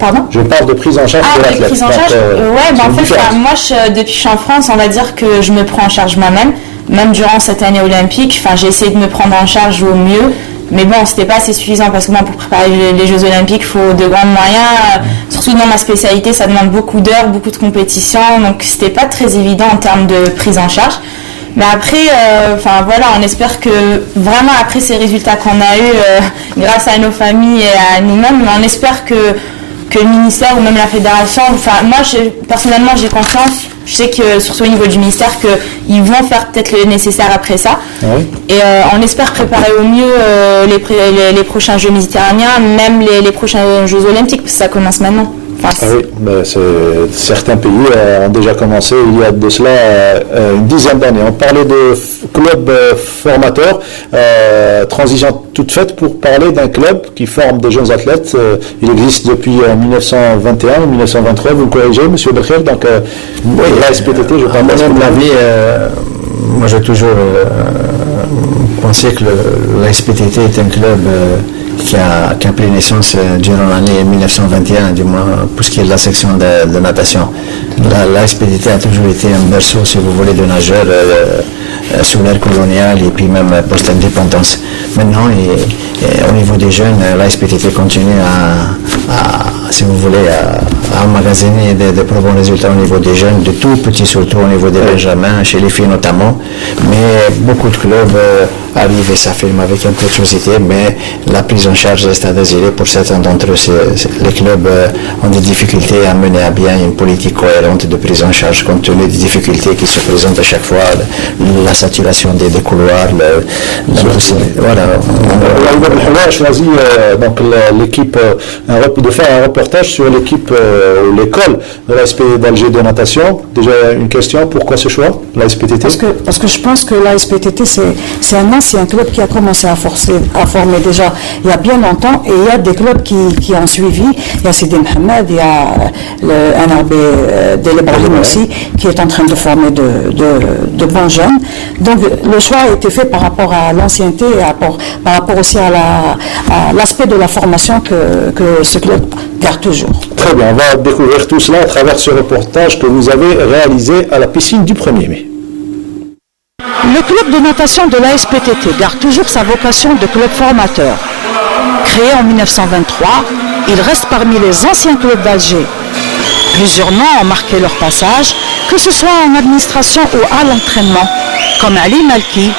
Pardon ? Je parle de prise en charge de l'athlète. Prise en charge en fait, moi, depuis que je suis en France, on va dire que je me prends en charge moi-même. Même durant cette année olympique, j'ai essayé de me prendre en charge au mieux. Mais bon, c'était pas assez suffisant parce que pour préparer les Jeux Olympiques, il faut de grands moyens. Surtout dans ma spécialité, ça demande beaucoup d'heures, beaucoup de compétitions. Donc, c'était pas très évident en termes de prise en charge. Mais après, on espère que vraiment après ces résultats qu'on a eus, grâce à nos familles et à nous-mêmes, on espère que le ministère ou même la fédération, moi personnellement j'ai confiance, je sais que surtout au niveau du ministère qu'ils vont faire peut-être le nécessaire après ça. Oui. Et on espère préparer au mieux les prochains Jeux méditerranéens, même les prochains Jeux olympiques, parce que ça commence maintenant. Certains pays ont déjà commencé il y a de cela une dizaine d'années. On parlait de club formateur, transition toute faite pour parler d'un club qui forme des jeunes athlètes. Il existe depuis 1921 ou 1923, vous me corrigez, monsieur Bekhir, donc la SPTT, je parle de la vie. Moi j'ai toujours pensé que la SPTT est un club qui a pris naissance durant l'année 1921, du moins pour ce qui est de la section de natation. La SPTT a toujours été un berceau, si vous voulez, de nageurs sous l'ère coloniale et puis même post-indépendance. Maintenant, au niveau des jeunes, la SPTT continue si vous voulez, à emmagasiner de bons résultats au niveau des jeunes, de tout petits surtout au niveau des benjamins, chez les filles notamment. Mais beaucoup de clubs arrivent et s'affirment avec un peu de société, mais la prise en charge reste à désirer pour certains d'entre eux. Les clubs ont des difficultés à mener à bien une politique cohérente de prise en charge compte tenu des difficultés qui se présentent à chaque fois, la saturation des couloirs, la possibilité. Voilà. On a choisi l'équipe de faire un reportage sur l'équipe ou l'école de la SPTT d'Alger de natation. Déjà une question, pourquoi ce choix, la SPTT? Parce que je pense que la SPTT c'est un ancien club qui a commencé à former déjà il y a bien longtemps, et il y a des clubs qui ont suivi. Il y a Sidi Mohamed, il y a le NRB d'El Ibrahim aussi qui est en train de former de bons jeunes. Donc le choix a été fait par rapport à l'ancienneté et par rapport aussi à l'aspect de la formation que ce club garde toujours. Très bien, on va découvrir tout cela à travers ce reportage que vous avez réalisé à la piscine du 1er mai. Le club de natation de la SPTT garde toujours sa vocation de club formateur. Créé en 1923, il reste parmi les anciens clubs d'Alger. Plusieurs noms ont marqué leur passage, que ce soit en administration ou à l'entraînement, comme Ali Malki,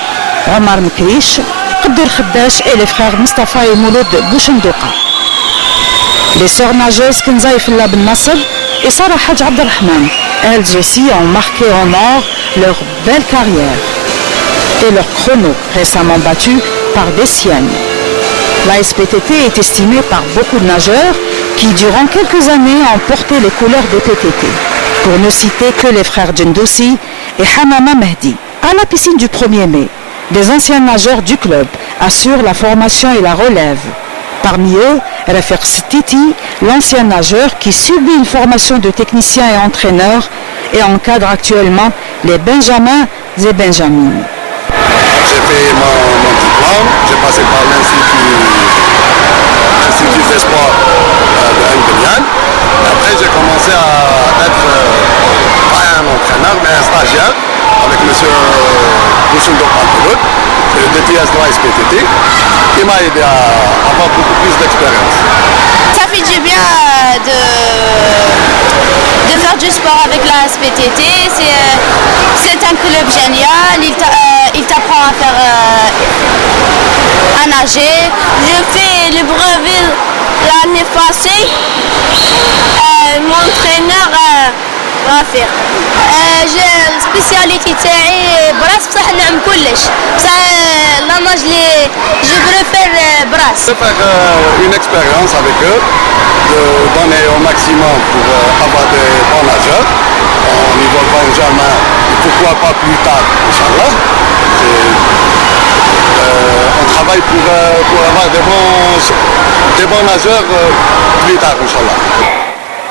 Omar Mkrish, Qaddir Khaddash et les frères Mustafa et Mouloud Bouchendouka. Les sœurs nageuses Kenzaï Filla Ben Nasser et Sarah Hadj Abdelrahman, elles aussi ont marqué en or leur belle carrière et leur chrono récemment battu par des siennes. La SPTT est estimée par beaucoup de nageurs qui, durant quelques années, ont porté les couleurs des PTT. Pour ne citer que les frères Djendoussi et Hamama Mehdi. À la piscine du 1er mai, des anciens nageurs du club assurent la formation et la relève. Parmi eux, Rafer Stiti, l'ancien nageur qui subit une formation de technicien et entraîneur et encadre actuellement les Benjamins et Benjamines. J'ai fait mon diplôme, j'ai passé par l'Institut des sports de Nguyen. Après, j'ai commencé à être, pas un entraîneur, mais un stagiaire avec M. Bouchendouka, le DTS de la SPTT, qui m'a aidé à avoir beaucoup plus d'expérience. Ça fait du bien de faire du sport avec la SPTT. C'est un club génial. Il t'apprend à faire à nager. J'ai fait le brevet l'année passée. Mon entraîneur va faire. J'ai spécialité تاعي براس بصح نعم كلش بصح لا ناج لي je préfère brasse. Je vais faire une expérience avec eux, de donner au maximum pour avoir des bons nageurs au niveau Benjamin, pourquoi pas plus tard, Inch'Allah. On travaille travail pour avoir des bons nageurs plus tard, Inch'Allah.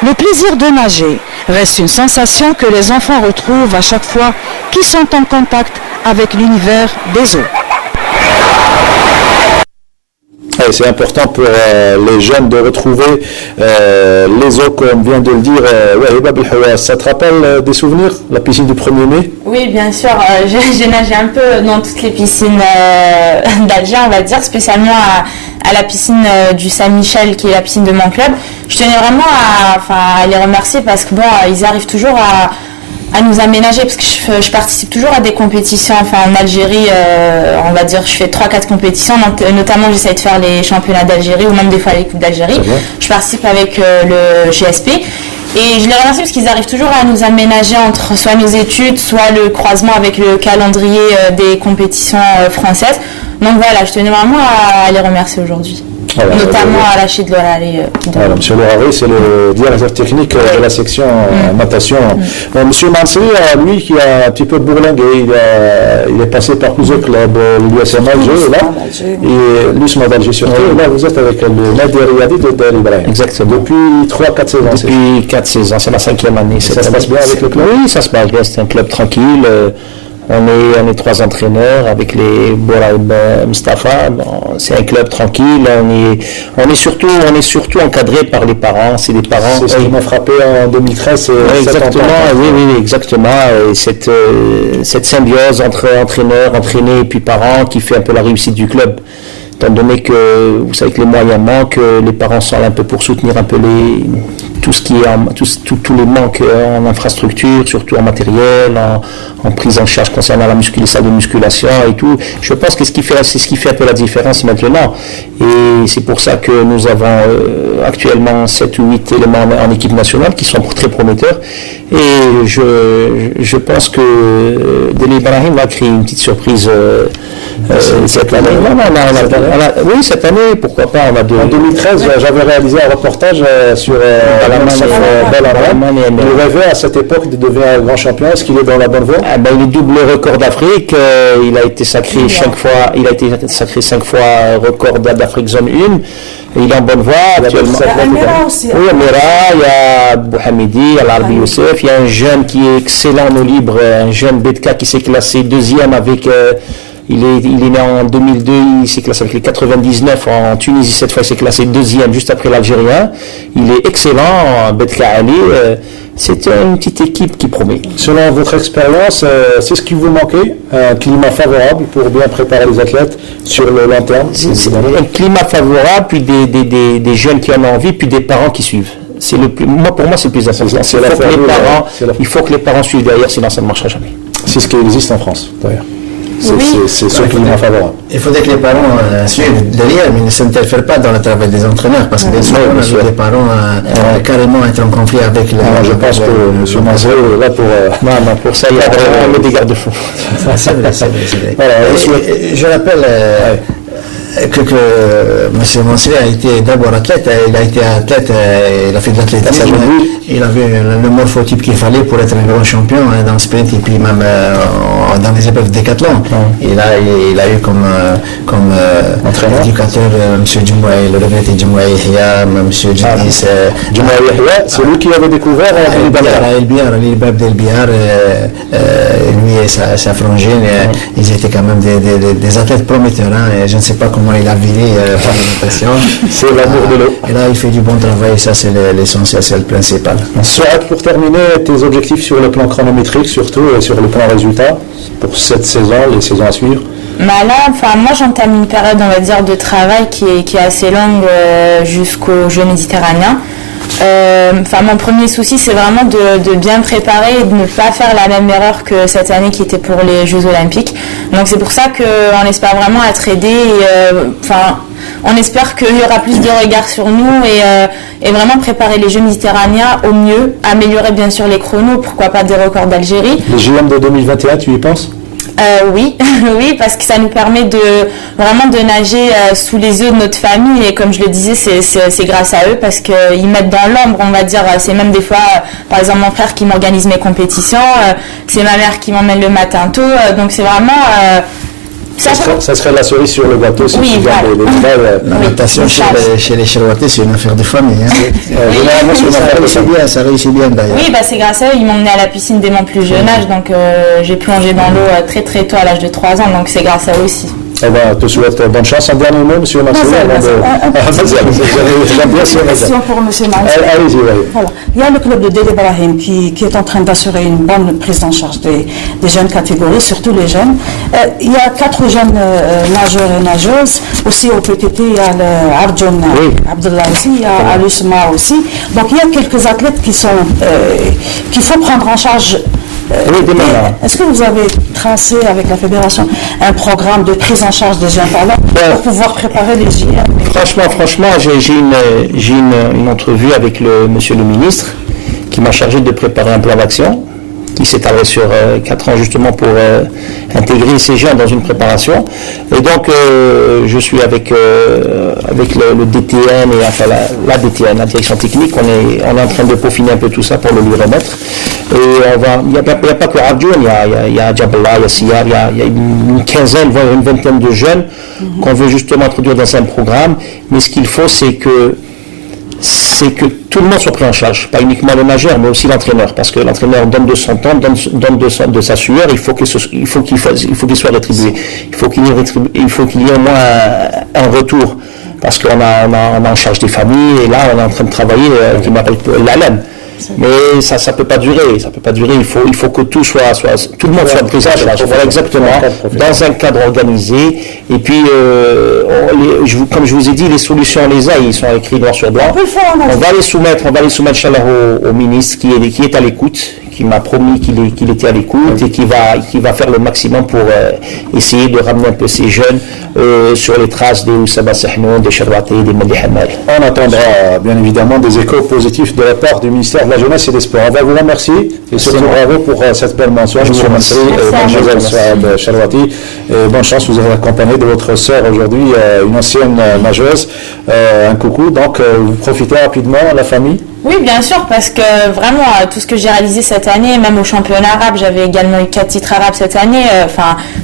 Le plaisir de nager reste une sensation que les enfants retrouvent à chaque fois qu'ils sont en contact avec l'univers des eaux. C'est important pour les jeunes de retrouver les eaux, comme vient de le dire Wahiba Belhaouas. Ça te rappelle des souvenirs, la piscine du 1er mai? Oui, bien sûr. J'ai nagé un peu dans toutes les piscines d'Alger, on va dire, spécialement à la piscine du Saint-Michel, qui est la piscine de mon club. Je tenais vraiment à les remercier parce que ils arrivent toujours à nous aménager, parce que je participe toujours à des compétitions, en Algérie, on va dire, je fais 3-4 compétitions, notamment j'essaie de faire les championnats d'Algérie ou même des fois les coupes d'Algérie. Je participe avec le GSP et je les remercie parce qu'ils arrivent toujours à nous aménager entre soit nos études, soit le croisement avec le calendrier des compétitions françaises. Donc voilà, je tenais vraiment à les remercier aujourd'hui. Voilà, notamment à Rachid Lorari. Voilà, M. Lorari, c'est le directeur technique de la section natation. M. Mansouri, lui, qui a un petit peu bourlingué, il est passé par plusieurs clubs, l'USM Alger, là, et l'USM d'Alger surtout. Et là, vous êtes avec le Nadi Riyadi de Del Ibrahim. Exactement. Depuis 3-4 saisons. Depuis 4 saisons, c'est la 5e année. Ça se passe bien avec le club? Oui, ça se passe bien, c'est un club tranquille. On est 3 entraîneurs avec les Bouraïb Mustafa. C'est un club tranquille. On est surtout encadré par les parents. C'est des parents. C'est ce qui m'a frappé en 2013. Exactement. Oui, exactement. Et cette symbiose entre entraîneurs, entraînés et puis parents qui fait un peu la réussite du club. Étant donné que vous savez que les moyens manquent, les parents sont là un peu pour soutenir un peu tous les manques en infrastructure, surtout en matériel, en prise en charge concernant les salles de musculation et tout. Je pense que c'est ce qui fait un peu la différence maintenant. Et c'est pour ça que nous avons actuellement 7 ou 8 éléments en équipe nationale qui sont très prometteurs. Et je pense que Del Ibrahim va créer une petite surprise cette année. Oui, cette année, pourquoi pas. En 2013, j'avais réalisé un reportage sur il rêvait à cette époque de devenir un grand champion. Est-ce qu'il est dans la bonne voie? Il est double record d'Afrique. Il a été sacré 5 fois record d'Afrique zone 1. Il est en bonne voie actuellement. Oui, Amira, il y a Bouhamidi, il y a l'Arbi Youssef, il y a un jeune qui est excellent en eau libre, un jeune Bedka qui s'est classé 2e avec. Il est né en 2002, il s'est classé avec les 99 en Tunisie, cette fois il s'est classé 2e juste après l'Algérien. Il est excellent, Bedka Ali. C'est une petite équipe qui promet. Selon votre expérience, c'est ce qui vous manquait, un climat favorable pour bien préparer les athlètes sur le long terme? C'est un climat favorable, puis des jeunes qui en ont envie, puis des parents qui suivent. Pour moi, c'est le plus important. Il faut que les parents suivent derrière, sinon ça ne marchera jamais. C'est ce qui existe en France, d'ailleurs. C'est ce climat favorable. Il faudrait que les parents suivent derrière, mais ne s'interfèrent pas dans le travail des entraîneurs, parce que bien sûr, on a vu des parents carrément être en conflit avec les... Je pense que M. Mansouri est là pour... Non, pour ça, il y a vraiment des garde-fous. C'est vrai. Je rappelle... que M. Mansouri a été d'abord athlète, il a été athlète, il a fait de l'athlétisme, il avait le morphotype qu'il fallait pour être un grand champion dans le sprint et puis même dans les épreuves de décathlon. Il a eu comme éducateur M. Djoumaï, le regretté Djoumaï Yahya, M. Djidis. Djoumaï Yahya, c'est lui qui avait découvert Ali Bab d'Elbiar, lui et sa frangine, ils étaient quand même des athlètes prometteurs, et je ne sais pas comment il a viré par l'alimentation. C'est l'amour de l'eau. Et là, il fait du bon travail, et ça, c'est l'essentiel, c'est le principal. Souad, pour terminer, tes objectifs sur le plan chronométrique, surtout, et sur le plan résultat, pour cette saison, les saisons à suivre? Moi, j'entame une période, on va dire, de travail qui est assez longue jusqu'aux Jeux méditerranéens. Mon premier souci, c'est vraiment de bien préparer et de ne pas faire la même erreur que cette année qui était pour les Jeux Olympiques. Donc c'est pour ça qu'on espère vraiment être aidé. On espère qu'il y aura plus de regards sur nous et vraiment préparer les Jeux méditerranéens au mieux, améliorer bien sûr les chronos, pourquoi pas des records d'Algérie. Les JM de 2021, tu y penses? Oui, parce que ça nous permet vraiment de nager sous les yeux de notre famille, et comme je le disais, c'est grâce à eux, parce qu'ils mettent dans l'ombre, on va dire. C'est même des fois, par exemple, mon frère qui m'organise mes compétitions, c'est ma mère qui m'emmène le matin tôt, donc c'est vraiment Ça serait la cerise sur le gâteau si Oui, tu gagnes les médailles. La natation chez les Charlotais, c'est une affaire de famille. Généralement, c'est une affaire de famille. Ça réussit bien d'ailleurs. Oui, c'est grâce à eux. Ils m'ont emmené à la piscine dès mon plus jeune âge, donc j'ai plongé dans l'eau très très tôt à l'âge de 3 ans, donc c'est grâce à eux aussi. Eh ben, te souhaite bonne chance. Un dernier mot, monsieur Mansour. J'aime bien une question pour monsieur Mansour. Allez-y, oui. Voilà. Il y a le club de Del Ibrahim qui est en train d'assurer une bonne prise en charge des jeunes catégories, surtout les jeunes. Il y a 4 jeunes nageurs et nageuses. Aussi au PTT, il y a le Arjun Abdullah aussi, il y a Alusma aussi. Donc il y a quelques athlètes qu'il faut prendre en charge. Est-ce que vous avez tracé avec la fédération un programme de prise en charge des jeunes talents pour pouvoir préparer les JR? Franchement, j'ai une entrevue avec monsieur le ministre qui m'a chargé de préparer un plan d'action qui s'étalerait sur 4 ans justement pour intégrer ces jeunes dans une préparation. Et donc je suis avec le DTN et enfin la DTN, la direction technique, on est en train de peaufiner un peu tout ça pour le lui remettre. Et il n'y a pas que Arjun, il y a Jabala, il y a Siyar, il y a une quinzaine, voire une vingtaine de jeunes qu'on veut justement introduire dans un programme. Mais ce qu'il faut, c'est que tout le monde soit pris en charge, pas uniquement le nageur, mais aussi l'entraîneur, parce que l'entraîneur donne de son temps, donne de sa sueur, il faut qu'il soit rétribué, il faut qu'il y ait au moins un retour, parce qu'on a en charge des familles, et là on est en train de travailler, qui m'appelle l'ALEM. Mais ça peut pas durer, il faut que tout le monde soit pris en charge, voilà, exactement, dans un cadre organisé, et puis, comme je vous ai dit, les solutions, on les a, ils sont écrits noir sur blanc, on va les soumettre, Inch'Allah, au ministre qui est à l'écoute, qui m'a promis qu'il était à l'écoute et qui va faire le maximum pour essayer de ramener un peu ces jeunes sur les traces des Oussama Sahnoun, des Charlotais, des Mali Hamal. On attendra bien évidemment des échos positifs de la part du ministère de la Jeunesse et des Sports. On va vous remercier et surtout bravo pour cette belle mention, M. Mansri et Mademoiselle Souad Charwati. Bonne chance, vous avez accompagné de votre sœur aujourd'hui, une ancienne nageuse. Un coucou, donc vous profitez rapidement, la famille? Oui, bien sûr, parce que vraiment, tout ce que j'ai réalisé cette année, même au championnat arabe, j'avais également eu 4 titres arabes cette année,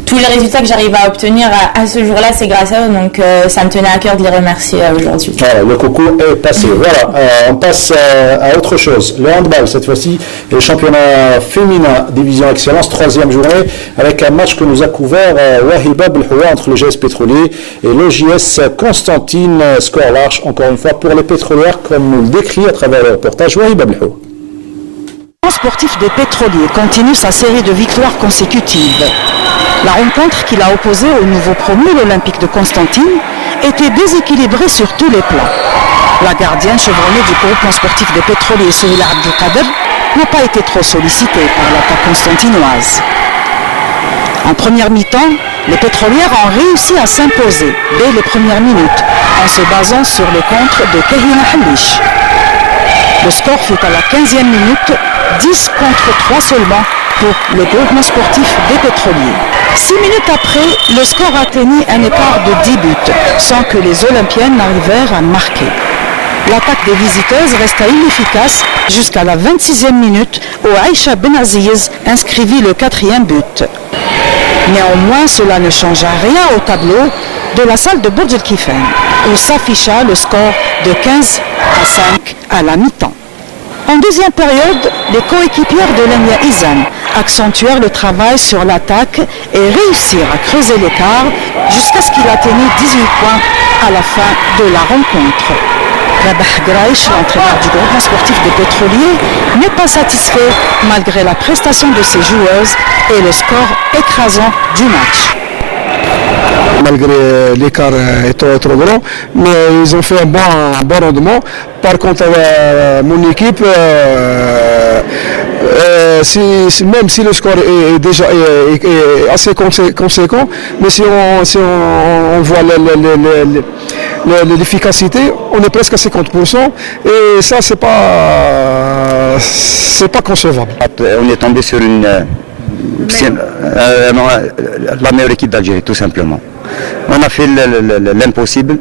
tous les résultats que j'arrive à obtenir à ce jour-là, c'est grâce à eux, donc ça me tenait à cœur de les remercier aujourd'hui. Voilà, le coucou est passé. Voilà, on passe à autre chose. Le handball, cette fois-ci, le championnat féminin, division excellence, 3e journée, avec un match que nous a couvert Wahiba Belhoua entre le GS Pétrolier et l'OJS Constantine, score large, encore une fois, pour les pétrolières, comme nous le décrit à travers le reportage Wahiba Belhoua. Le sportif des pétroliers continue sa série de victoires consécutives. La rencontre qu'il a opposée au nouveau promu, l'Olympique de Constantine, était déséquilibrée sur tous les plans. La gardienne chevronnée du groupement sportif des pétroliers, Souila Abdelkader, n'a pas été trop sollicitée par l'attaque constantinoise. En première mi-temps, les pétrolières ont réussi à s'imposer dès les premières minutes en se basant sur les contres de Kahina Halish. Le score fut à la 15e minute, 10 contre 3 seulement pour le groupement sportif des pétroliers. 6 minutes après, le score atteignit un écart de 10 buts, sans que les Olympiennes n'arrivèrent à marquer. L'attaque des visiteuses resta inefficace jusqu'à la 26e minute où Aïcha Benaziz inscrivit le 4e but. Néanmoins, cela ne changea rien au tableau de la salle de Burj el-Kifan, où s'afficha le score de 15 à 5 à la mi-temps. En deuxième période, les coéquipières de Lemia Izan accentuèrent le travail sur l'attaque et réussirent à creuser l'écart jusqu'à ce qu'il atteignît 18 points à la fin de la rencontre. Rabah Graïch, l'entraîneur du groupement sportif des pétroliers, n'est pas satisfait malgré la prestation de ses joueuses et le score écrasant du match. Malgré l'écart étant trop grand, mais ils ont fait un bon rendement. Par contre, mon équipe, même si le score est déjà assez conséquent, mais si on voit l'efficacité, on est presque à 50%, et ça c'est pas concevable. On est tombé sur la meilleure équipe d'Algérie, tout simplement. On a fait l'impossible.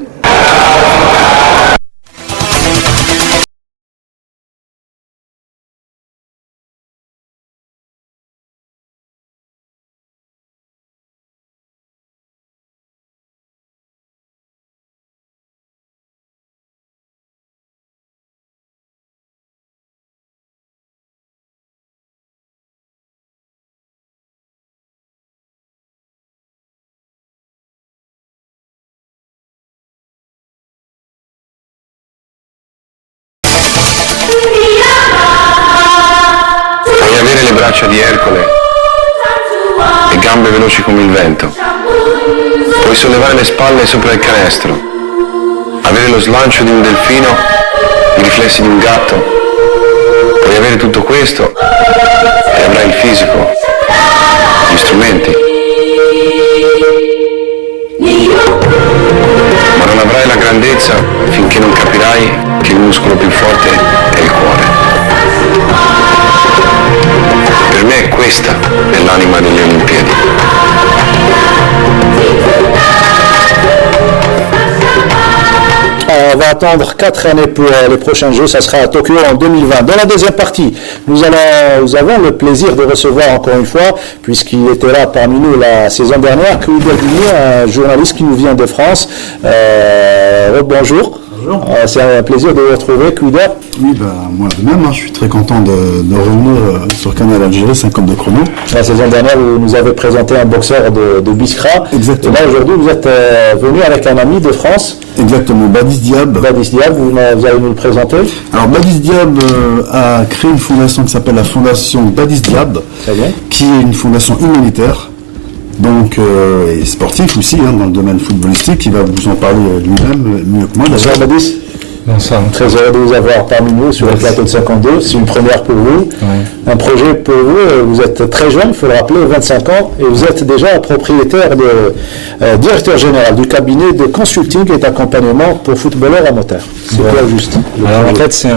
braccia di Ercole e gambe veloci come il vento. Puoi sollevare le spalle sopra il canestro, avere lo slancio di un delfino, i riflessi di un gatto. Puoi avere tutto questo e avrai il fisico, gli strumenti. Ma non avrai la grandezza finché non capirai che il muscolo più forte è il cuore. Per me questa è l'anima delle Olimpiadi. On va attendre 4 années pour les prochains Jeux, ça sera à Tokyo en 2020. Dans la deuxième partie, nous avons le plaisir de recevoir encore une fois, puisqu'il était là parmi nous la saison dernière, Kouider Dimi, un journaliste qui nous vient de France. Bonjour. C'est un plaisir de vous retrouver, Kouider. Oui, moi de même, je suis très content de revenir sur Canal Algérie 50 de chrono. La saison dernière, vous nous avez présenté un boxeur de Biskra. Exactement. Et là, aujourd'hui, vous êtes venu avec un ami de France. Exactement, Badis Diab. Badis Diab, vous allez nous le présenter. Alors, Badis Diab a créé une fondation qui s'appelle la Fondation Badis Diab, qui est une fondation humanitaire. Donc, et sportif aussi, dans le domaine footballistique, il va vous en parler lui-même mieux que moi. Bonsoir Badis. Bonsoir. Très heureux de vous avoir parmi nous sur le plateau de 52. C'est une première pour vous. Oui. Un projet pour vous. Vous êtes très jeune, il faut le rappeler, 25 ans, et vous êtes déjà propriétaire directeur général du cabinet de consulting et d'accompagnement pour footballeurs amateurs. C'est quoi juste? Alors en fait,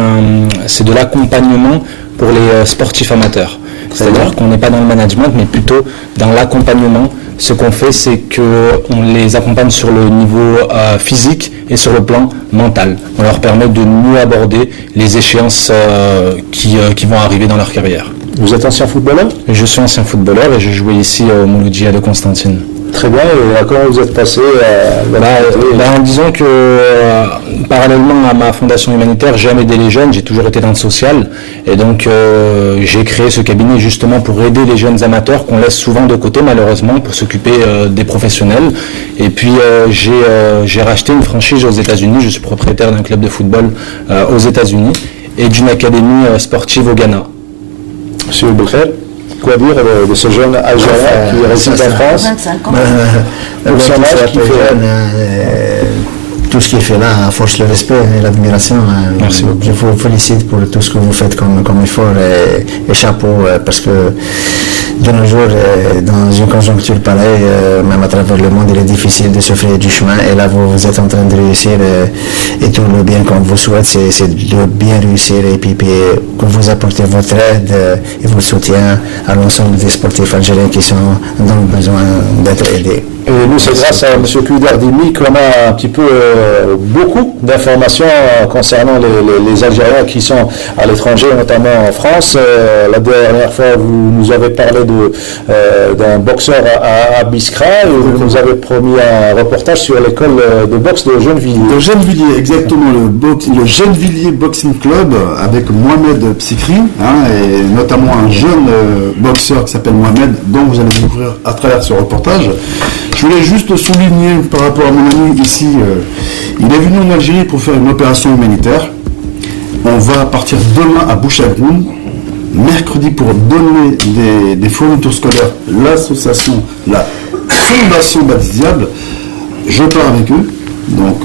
c'est de l'accompagnement pour les sportifs amateurs. C'est-à-dire qu'on n'est pas dans le management, mais plutôt dans l'accompagnement. Ce qu'on fait, c'est qu'on les accompagne sur le niveau physique et sur le plan mental. On leur permet de mieux aborder les échéances qui vont arriver dans leur carrière. Vous êtes ancien footballeur? Je suis ancien footballeur et je jouais ici au Mouloudia de Constantine. Très bien, et comment vous êtes passé en disant que parallèlement à ma fondation humanitaire, j'aime aider les jeunes, j'ai toujours été dans le social, et donc j'ai créé ce cabinet justement pour aider les jeunes amateurs qu'on laisse souvent de côté malheureusement pour s'occuper des professionnels. Et puis j'ai racheté une franchise aux États-Unis, je suis propriétaire d'un club de football aux États-Unis et d'une académie sportive au Ghana. Monsieur Belkher, quoi dire de ce jeune Algérien qui réside en France? 25 ans. Tout ce qui est fait là force le respect et l'admiration. Merci beaucoup. Je vous félicite pour tout ce que vous faites comme effort et chapeau parce que de nos jours, dans une conjoncture pareille, même à travers le monde, il est difficile de se frayer du chemin. Et là, vous êtes en train de réussir et tout le bien qu'on vous souhaite, c'est de bien réussir et puis que vous apportez votre aide et votre soutien à l'ensemble des sportifs algériens qui sont dans le besoin d'être aidés. Et nous, c'est grâce à M. Kouider Dimi qu'on a un petit peu beaucoup d'informations concernant les Algériens qui sont à l'étranger, notamment en France. La dernière fois, vous nous avez parlé d'un boxeur à Biskra et vous nous avez promis un reportage sur l'école de boxe de Gennevilliers. De Gennevilliers, exactement, le Gennevilliers Boxing Club avec Mohamed Psikri, et notamment un jeune boxeur qui s'appelle Mohamed, dont vous allez découvrir à travers ce reportage. Je voulais juste souligner par rapport à mon ami ici, il est venu en Algérie pour faire une opération humanitaire. On va partir demain à Bouchagroun, mercredi pour donner des fournitures scolaires, l'association, la Fondation Badis Diab. Je pars avec eux, donc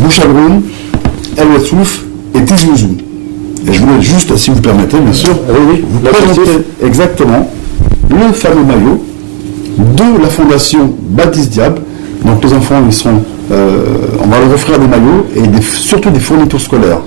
Bouchagroun, El Wassouf et Tizouzoum. Et je voulais juste, si vous permettez, bien sûr, vous présenter exactement le fameux maillot de la fondation Badis Diab. Donc les enfants, ils seront, on va leur offrir des maillots et surtout des fournitures scolaires.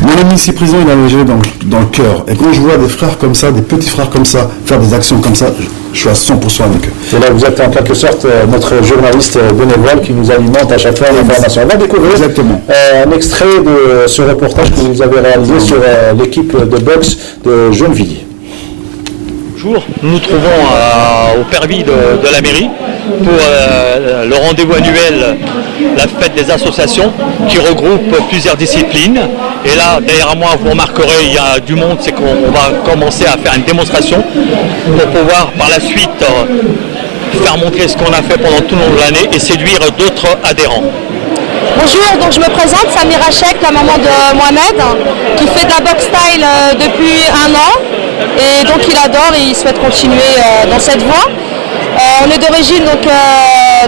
Mon ami ici présent, il a Algérie dans le cœur. Et quand je vois des frères comme ça, des petits frères comme ça, faire des actions comme ça, je suis à 100% avec eux. Et là, vous êtes en quelque sorte notre journaliste bénévole qui nous alimente à chaque fois l'information. On va découvrir un extrait de ce reportage que vous avez réalisé sur l'équipe de boxe de Gennevilliers. Bonjour, nous nous trouvons au Pervis de la mairie pour le rendez-vous annuel, la fête des associations qui regroupe plusieurs disciplines. Et là, derrière moi, vous remarquerez, il y a du monde, c'est qu'on va commencer à faire une démonstration pour pouvoir par la suite faire montrer ce qu'on a fait pendant tout le long de l'année et séduire d'autres adhérents. Bonjour, donc je me présente, Samira Chek, la maman de Mohamed, qui fait de la boxe style depuis 1 an. Et donc il adore et il souhaite continuer dans cette voie. On est d'origine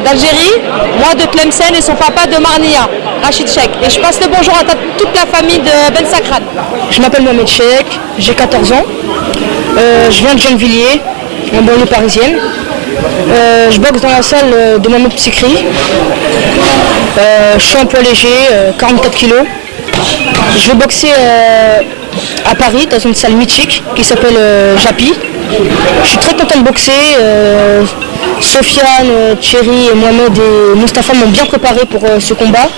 d'Algérie, moi de Tlemcen et son papa de Marnia, Rachid Cheikh. Et je passe le bonjour à toute la famille de Ben Sakran. Je m'appelle Mohamed Cheikh, j'ai 14 ans. Je viens de Gennevilliers, en banlieue parisienne. Je boxe dans la salle de Mohamed Psikri. Je suis en poids léger, 44 kg. Je vais boxer à Paris dans une salle mythique qui s'appelle Japi. Je suis très content de boxer. Sofiane, Thierry, Mohamed et Mustapha m'ont bien préparé pour ce combat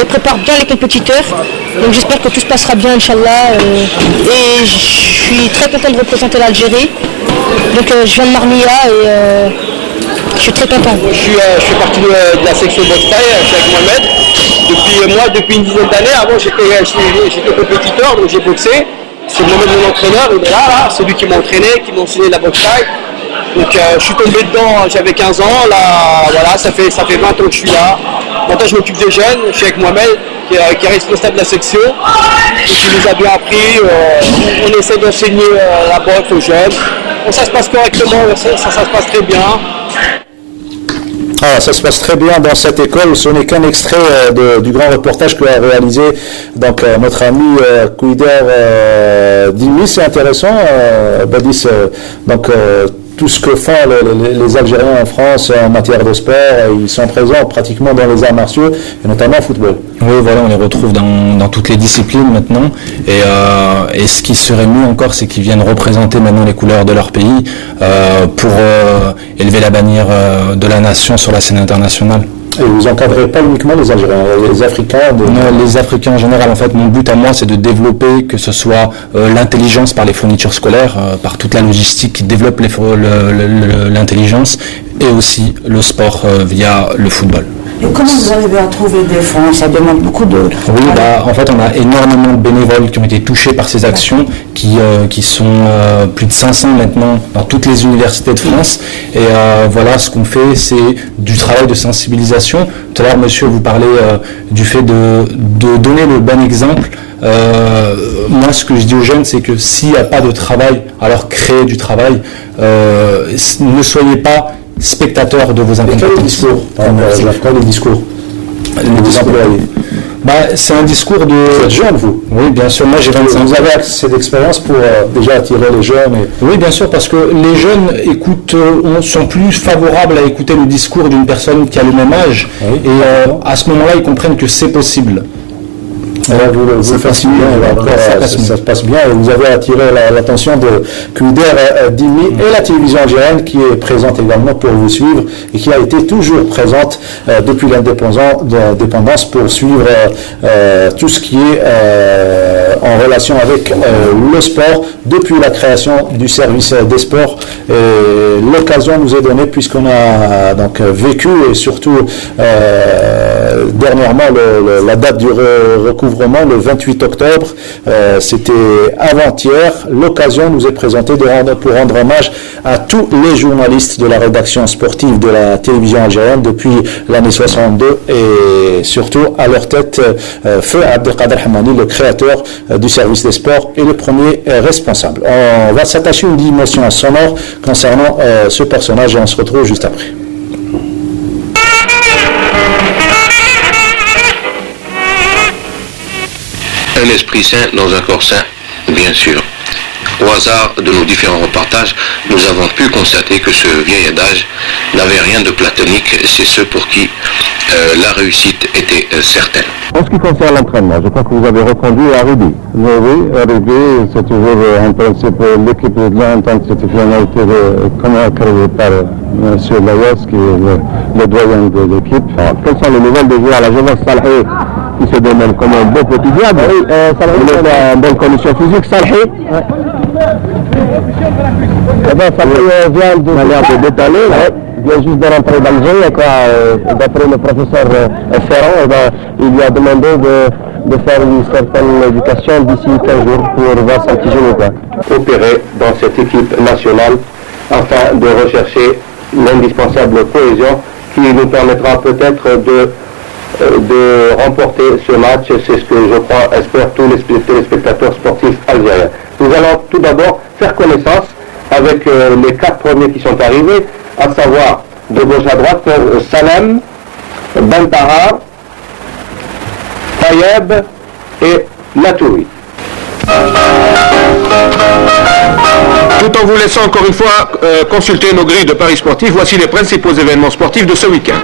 et préparent bien les compétiteurs. Donc j'espère que tout se passera bien, Inch'Allah. Et je suis très content de représenter l'Algérie. Donc je viens de Marmilla et je suis très content. Je fais partie de la section boxe thaï, je suis avec Mohamed. Depuis une dizaine d'années, avant j'étais compétiteur, donc j'ai boxé. C'est Mohamed mon entraîneur, il est là, c'est lui qui m'a entraîné, qui m'a enseigné la boxe thaï. Donc je suis tombé dedans, j'avais 15 ans, là voilà, ça fait 20 ans que je suis là. Maintenant je m'occupe des jeunes, je suis avec Mohamed qui est responsable de la section. Et qui nous a bien appris, on essaie d'enseigner la boxe aux jeunes. Bon, ça se passe correctement, ça se passe très bien. Ah, ça se passe très bien dans cette école. Ce n'est qu'un extrait du grand reportage que a réalisé donc, notre ami Kouider Dimi. C'est intéressant, Badis. Tout ce que font les Algériens en France en matière de sport, ils sont présents pratiquement dans les arts martiaux, et notamment au football. Oui, voilà, on les retrouve dans toutes les disciplines maintenant. Et ce qui serait mieux encore, c'est qu'ils viennent représenter maintenant les couleurs de leur pays pour élever la bannière de la nation sur la scène internationale. Et vous encadrez pas uniquement les Algériens, les Africains Non, les Africains en général. En fait, mon but à moi, c'est de développer que ce soit l'intelligence par les fournitures scolaires, par toute la logistique qui développe l'intelligence, et aussi le sport via le football. Et comment vous arrivez à trouver des fonds? Ça demande beaucoup de... Oui, en fait, on a énormément de bénévoles qui ont été touchés par ces actions, qui sont plus de 500 maintenant dans toutes les universités de France. Et voilà, ce qu'on fait, c'est du travail de sensibilisation. Tout à l'heure, monsieur, vous parlez du fait de donner le bon exemple. Moi, ce que je dis aux jeunes, c'est que s'il n'y a pas de travail, alors créez du travail. Ne soyez pas spectateurs de vos incompétences. Quel discours les discours Les employés. C'est un discours de... Vous êtes jeune, vous? Oui, bien sûr. Moi, j'ai 25 ans. Vous avez assez d'expérience pour déjà attirer les jeunes Oui, bien sûr, parce que les jeunes sont plus favorables à écouter le discours d'une personne qui a le même âge. Oui. Et à ce moment-là, ils comprennent que c'est possible. Vous faites bien, ça se passe bien, et vous avez attiré l'attention de Kouider Dimi et la télévision algérienne qui est présente également pour vous suivre et qui a été toujours présente depuis l'indépendance pour suivre tout ce qui est en relation avec le sport depuis la création du service des sports. L'occasion nous est donnée puisqu'on a donc vécu et surtout dernièrement la date du recouvrement le 28 octobre, c'était avant-hier. L'occasion nous est présentée pour rendre hommage à tous les journalistes de la rédaction sportive de la télévision algérienne depuis l'année 62 et surtout à leur tête feu Abdelkader Hamani, le créateur du service des sports et le premier responsable. On va s'attacher une dimension sonore concernant ce personnage et on se retrouve juste après. Un esprit sain dans un corps sain, bien sûr. Au hasard de nos différents reportages, nous avons pu constater que ce vieil adage n'avait rien de platonique, c'est ceux pour qui la réussite était certaine. En ce qui concerne l'entraînement, je crois que vous avez répondu à Rudy. Oui, Rudy, c'est toujours en principe l'équipe de l'entente, cette finalité créée par M. Layas, qui est le doyen de l'équipe. Quelles sont les nouvelles des joueurs? La jeunesse Salhi, qui se démène comme un beau petit diable. Oui, il est en bonne condition physique, Salhi. Salhi vient de manière de détaler. Vient juste de rentrer d'Alger, d'après le professeur Ferrand, il lui a demandé de faire une certaine éducation d'ici 15 jours pour voir sa petite jeune opérer dans cette équipe nationale afin de rechercher l'indispensable cohésion qui nous permettra peut-être de remporter ce match. C'est ce que je crois, espèrent tous les téléspectateurs sportifs algériens. Nous allons tout d'abord faire connaissance avec les 4 premiers qui sont arrivés, à savoir de gauche à droite, Salem, Bantahar, Tayeb et Latouri. Tout en vous laissant encore une fois consulter nos grilles de paris sportifs, voici les principaux événements sportifs de ce week-end.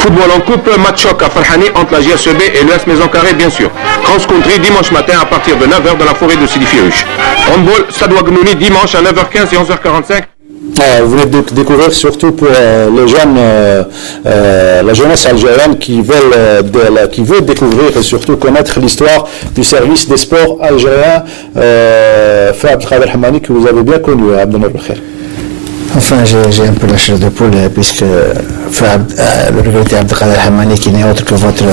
Football en coupe, match choc à Farhani entre la JSEB et l'US Maison Carrée bien sûr. Cross-country dimanche matin à partir de 9h dans la forêt de Sidi Firouche. Handball, Stade Ouagnouni dimanche à 9h15 et 11h45. Vous venez de découvrir surtout pour les jeunes, la jeunesse algérienne qui veut découvrir et surtout connaître l'histoire du service des sports algériens, Fab Khader Hamani, que vous avez bien connu, Abdelnour Belkhair. Enfin, j'ai un peu la chair de poule puisque le regretté Abdelkader Hamani, qui n'est autre que votre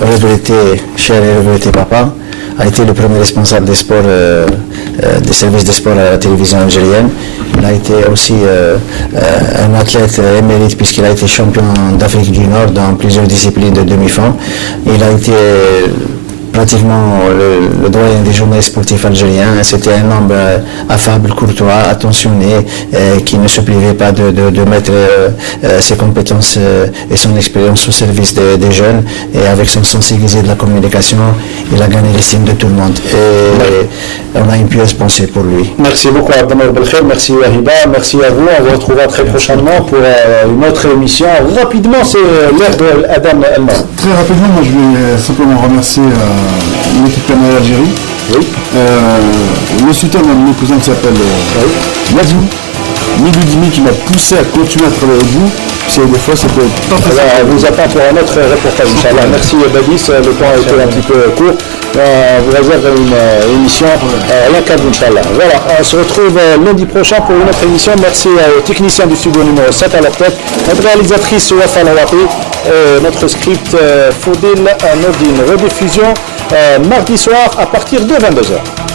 regretté, cher et regretté papa, a été le premier responsable des sports, des services des sports à la télévision algérienne. Il a été aussi un athlète émérite puisqu'il a été champion d'Afrique du Nord dans plusieurs disciplines de demi-fond. Il a été pratiquement le doyen des journalistes sportifs algériens. C'était un homme affable, courtois, attentionné, qui ne se privait pas de mettre ses compétences et son expérience au service des jeunes. Et avec son sens aiguisé de la communication, il a gagné l'estime de tout le monde. Et on a une pieuse pensée pour lui. Merci beaucoup Abdelnour Belkhair, merci Wahiba, merci à vous. On vous retrouvera très prochainement pour une autre émission. Rapidement, c'est l'heure de Adam Elma. Très rapidement, moi je vais simplement remercier l'équipe Canal Algérie. Oui. Le soutien d'un de mes cousins qui s'appelle Yazou, Miludimi, qui m'a poussé à continuer à travailler au bout. Des fois c'était pas facile. On vous attend pour un autre reportage, Inch'Allah. Merci Badis, le temps a été un petit peu court. On vous réserve une émission à l'Ancad, Inch'Allah. Voilà, on se retrouve lundi prochain pour une autre émission. Merci aux techniciens du studio numéro 7 à leur tête, notre réalisatrice Wafa Lawati, notre script Faudil Nordine. Rediffusion mardi soir à partir de 22h.